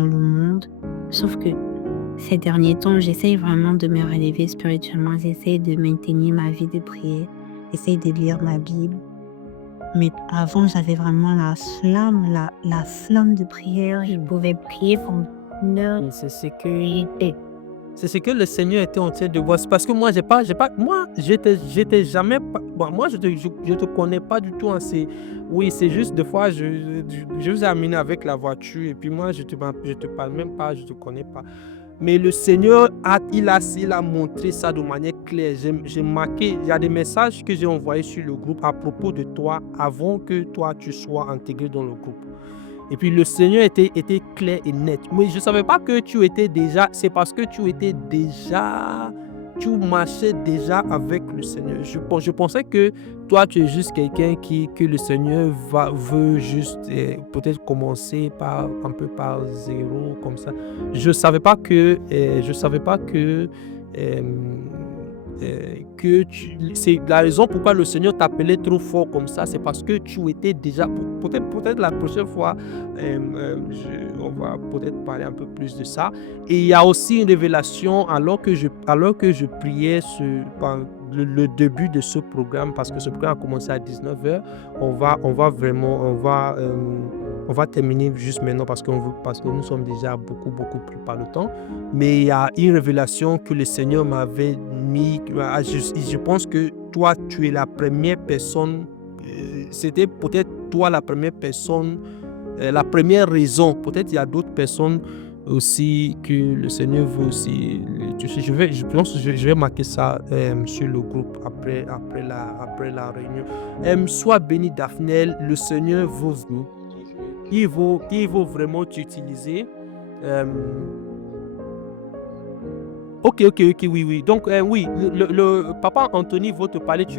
le monde. Sauf que ces derniers temps, j'essaye vraiment de me relever spirituellement, j'essaye de maintenir ma vie de prière, j'essaye de lire ma Bible. Mais avant, j'avais vraiment la flamme de prière. Je pouvais prier pendant une heure. Et c'est ce que le Seigneur était en train de voir. C'est parce que moi, moi, j'étais jamais, bon, moi, je te connais pas du tout. Hein, oui, c'est juste des fois, je vous ai amené avec la voiture et puis moi, je te parle même pas, je te connais pas. Mais le Seigneur, il a montré ça de manière claire. J'ai marqué, il y a des messages que j'ai envoyés sur le groupe à propos de toi avant que toi, tu sois intégré dans le groupe. Et puis le Seigneur était clair et net. Mais je ne savais pas que tu étais déjà, c'est parce que tu marchais déjà avec le Seigneur. Je pensais que toi, tu es juste quelqu'un que le Seigneur veut juste peut-être commencer un peu par zéro, comme ça. Je ne savais pas que c'est la raison pourquoi le Seigneur t'appelait trop fort comme ça, c'est parce que tu étais déjà, peut-être la prochaine fois, on va peut-être parler un peu plus de ça. Et il y a aussi une révélation alors que je priais le début de ce programme, parce que ce programme a commencé à 19h, on va terminer juste maintenant parce que nous sommes déjà beaucoup pris par le temps. Mais il y a une révélation que le Seigneur m'avait mis. Je pense que toi, tu es la première personne. C'était peut-être toi la première personne, la première raison. Peut-être il y a d'autres personnes aussi que le Seigneur veut aussi. Je pense que je vais marquer ça sur le groupe après la réunion. Sois béni, Daphné. Le Seigneur il veut vraiment t'utiliser. Ok, oui. Donc, oui, le papa Anthony veut te parler. Je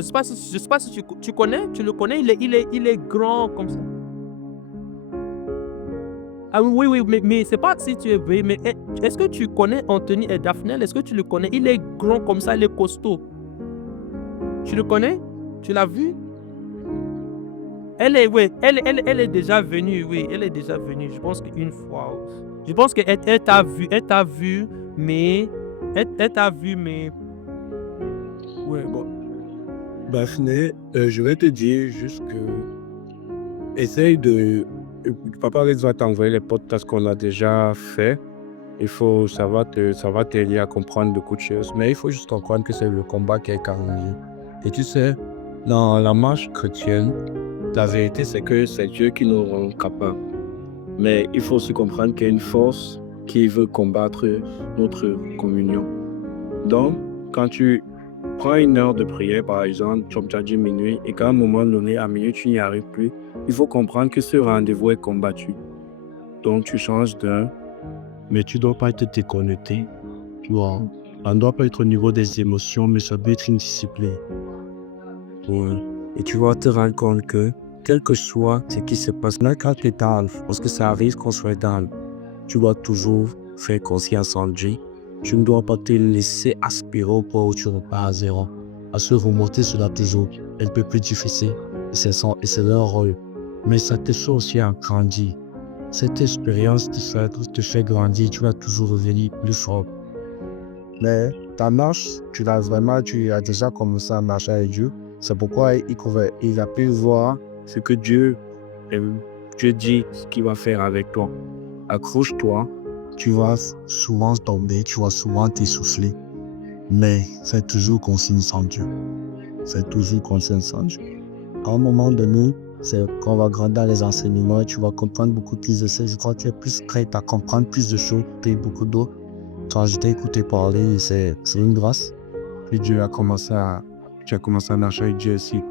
sais pas si tu connais, tu le connais, il est grand comme ça. Ah oui, mais c'est pas si tu es vrai, mais est-ce que tu connais Anthony et Daphné? Est-ce que tu le connais? Il est grand comme ça, il est costaud. Tu le connais? Tu l'as vu? Elle est déjà venue, oui, elle est déjà venue, je pense qu'une fois. Je pense qu'elle t'a vu, mais... Ouais, bon. Daphné, je vais te dire juste que essaye de... Papa va t'envoyer les podcasts qu'on a déjà fait. Ça va t'aider à comprendre beaucoup de choses. Mais il faut juste comprendre que c'est le combat qui est carrément. Et tu sais, dans la marche chrétienne, la vérité, c'est que c'est Dieu qui nous rend capables. Mais il faut aussi comprendre qu'il y a une force qui veut combattre notre communion. Donc, quand tu prends une heure de prière, par exemple, comme tu as dit minuit, et qu'à un moment donné, à minuit, tu n'y arrives plus, il faut comprendre que ce rendez-vous est combattu. Donc, tu changes d'heure, mais tu ne dois pas être déconnecté. Tu vois, on ne doit pas être au niveau des émotions, mais ça doit être une discipline. Ouais. Et tu vas te rendre compte que, quel que soit ce qui se passe, là, quand tu es down, parce que ça arrive qu'on soit down, tu dois toujours faire confiance en Dieu. Tu ne dois pas te laisser aspirer au point où tu repars à zéro. À se remonter sera toujours un peu plus difficile. Et c'est leur rôle. Mais ça te fait aussi à grandir. Cette expérience te fait grandir. Tu vas toujours revenir plus fort. Mais ta marche, tu as déjà commencé à marcher avec Dieu. C'est pourquoi il a pu voir ce que Dieu dit qu'il va faire avec toi. Accroche-toi, tu vas souvent tomber, tu vas souvent t'essouffler. Mais fais toujours confiance en Dieu. À un moment donné, c'est qu'on va grandir dans les enseignements et tu vas comprendre beaucoup plus de choses. Je crois que tu es plus prêt à comprendre plus de choses, tu as beaucoup d'autres. Quand je t'ai écouté parler, c'est une grâce. Et tu as commencé à marcher avec Dieu aussi.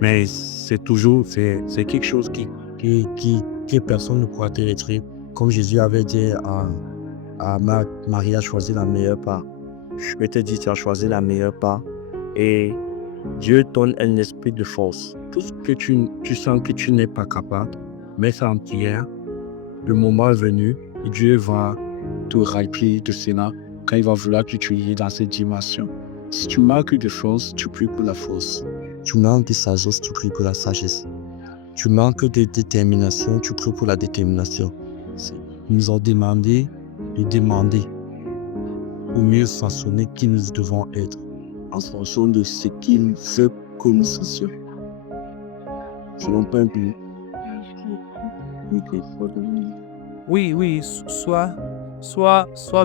Mais c'est quelque chose que personne ne pourra te retirer. Comme Jésus avait dit à Marie a choisi la meilleure part. Je peux te dire, tu as choisi la meilleure part. Et Dieu donne un esprit de force. Tout ce que tu sens que tu n'es pas capable, mets ça en prière. Le moment est venu et Dieu va te remplir de cela quand il va vouloir t'utiliser dans cette dimension. Si tu manques de force, tu pries pour la force. Tu manques de sagesse, tu pries pour la sagesse. Tu manques de détermination, tu pries pour la détermination. Ils nous ont demandé de demander au mieux façonner qui nous devons être en fonction de ce qu'il veut que nous fassions. Je n'en peux plus. Oui, sois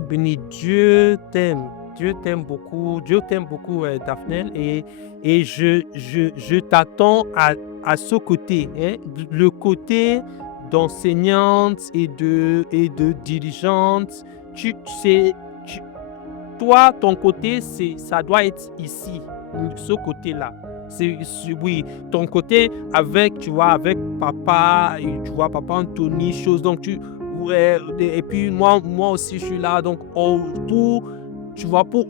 béni. Dieu t'aime. Dieu t'aime beaucoup. Dieu t'aime beaucoup, Daphné. Et je t'attends à ce côté, hein, le côté d'enseignante et de dirigeante. Toi, ton côté, ça doit être ici, ce côté-là. Oui, ton côté avec, tu vois, avec papa, et tu vois, papa Anthony, chose, donc et puis moi aussi, je suis là, donc tu vois, pour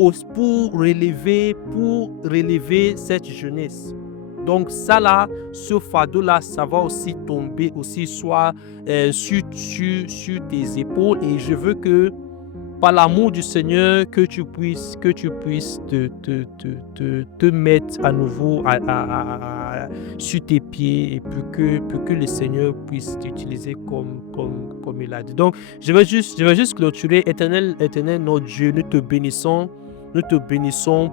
relever cette jeunesse. Donc ça là, ce fardeau-là, ça va aussi tomber aussi soit sur tes épaules, et je veux que par l'amour du Seigneur, que tu puisses te mettre à nouveau sur tes pieds, et puis que le Seigneur puisse t'utiliser comme il a dit. Donc, je vais juste clôturer. Éternel, notre Dieu, nous te bénissons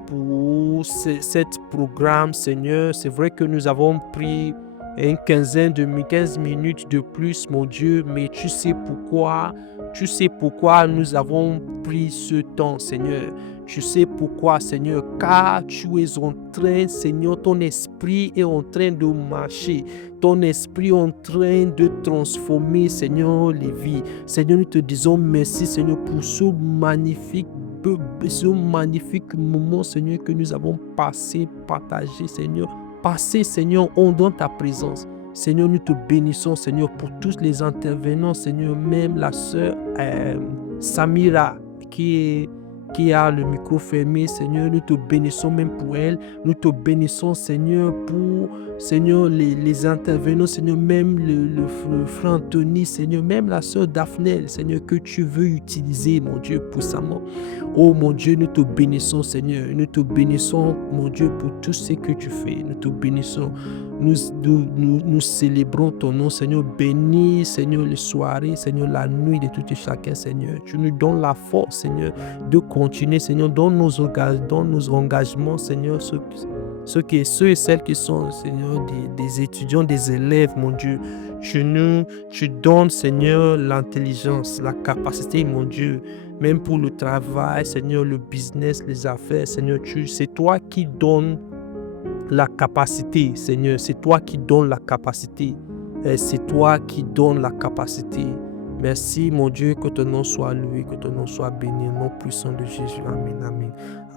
pour cet programme, Seigneur. C'est vrai que nous avons pris une 15 minutes de plus, mon Dieu, mais tu sais pourquoi nous avons pris ce temps, Seigneur. Tu sais pourquoi, Seigneur, car tu es en train, Seigneur, ton esprit est en train de marcher. Ton esprit est en train de transformer, Seigneur, les vies. Seigneur, nous te disons merci, Seigneur, pour ce magnifique moment, Seigneur, que nous avons partagé, Seigneur. Seigneur, on donne ta présence. Seigneur, nous te bénissons, Seigneur, pour tous les intervenants, Seigneur, même la sœur Samira qui a le micro fermé, Seigneur, nous te bénissons même pour elle. Nous te bénissons, Seigneur, pour, Seigneur, les intervenants, Seigneur, même le frère Anthony, Seigneur, même la sœur Daphné, Seigneur, que tu veux utiliser, mon Dieu, puissamment. Oh, mon Dieu, nous te bénissons, Seigneur. Nous te bénissons, mon Dieu, pour tout ce que tu fais. Nous te bénissons. Nous célébrons ton nom, Seigneur. Bénis, Seigneur, les soirées, Seigneur, la nuit de tout et chacun, Seigneur. Tu nous donnes la force, Seigneur, de continuer, Seigneur, dans nos engagements, Seigneur, ceux et celles qui sont, Seigneur, des étudiants, des élèves, mon Dieu. Tu donnes, Seigneur, l'intelligence, la capacité, mon Dieu, même pour le travail, Seigneur, le business, les affaires, Seigneur, c'est toi qui donnes la capacité, Seigneur. C'est toi qui donnes la capacité. C'est toi qui donnes la capacité. Merci, mon Dieu, que ton nom soit loué, que ton nom soit béni. Au nom puissant de Jésus. Amen, amen.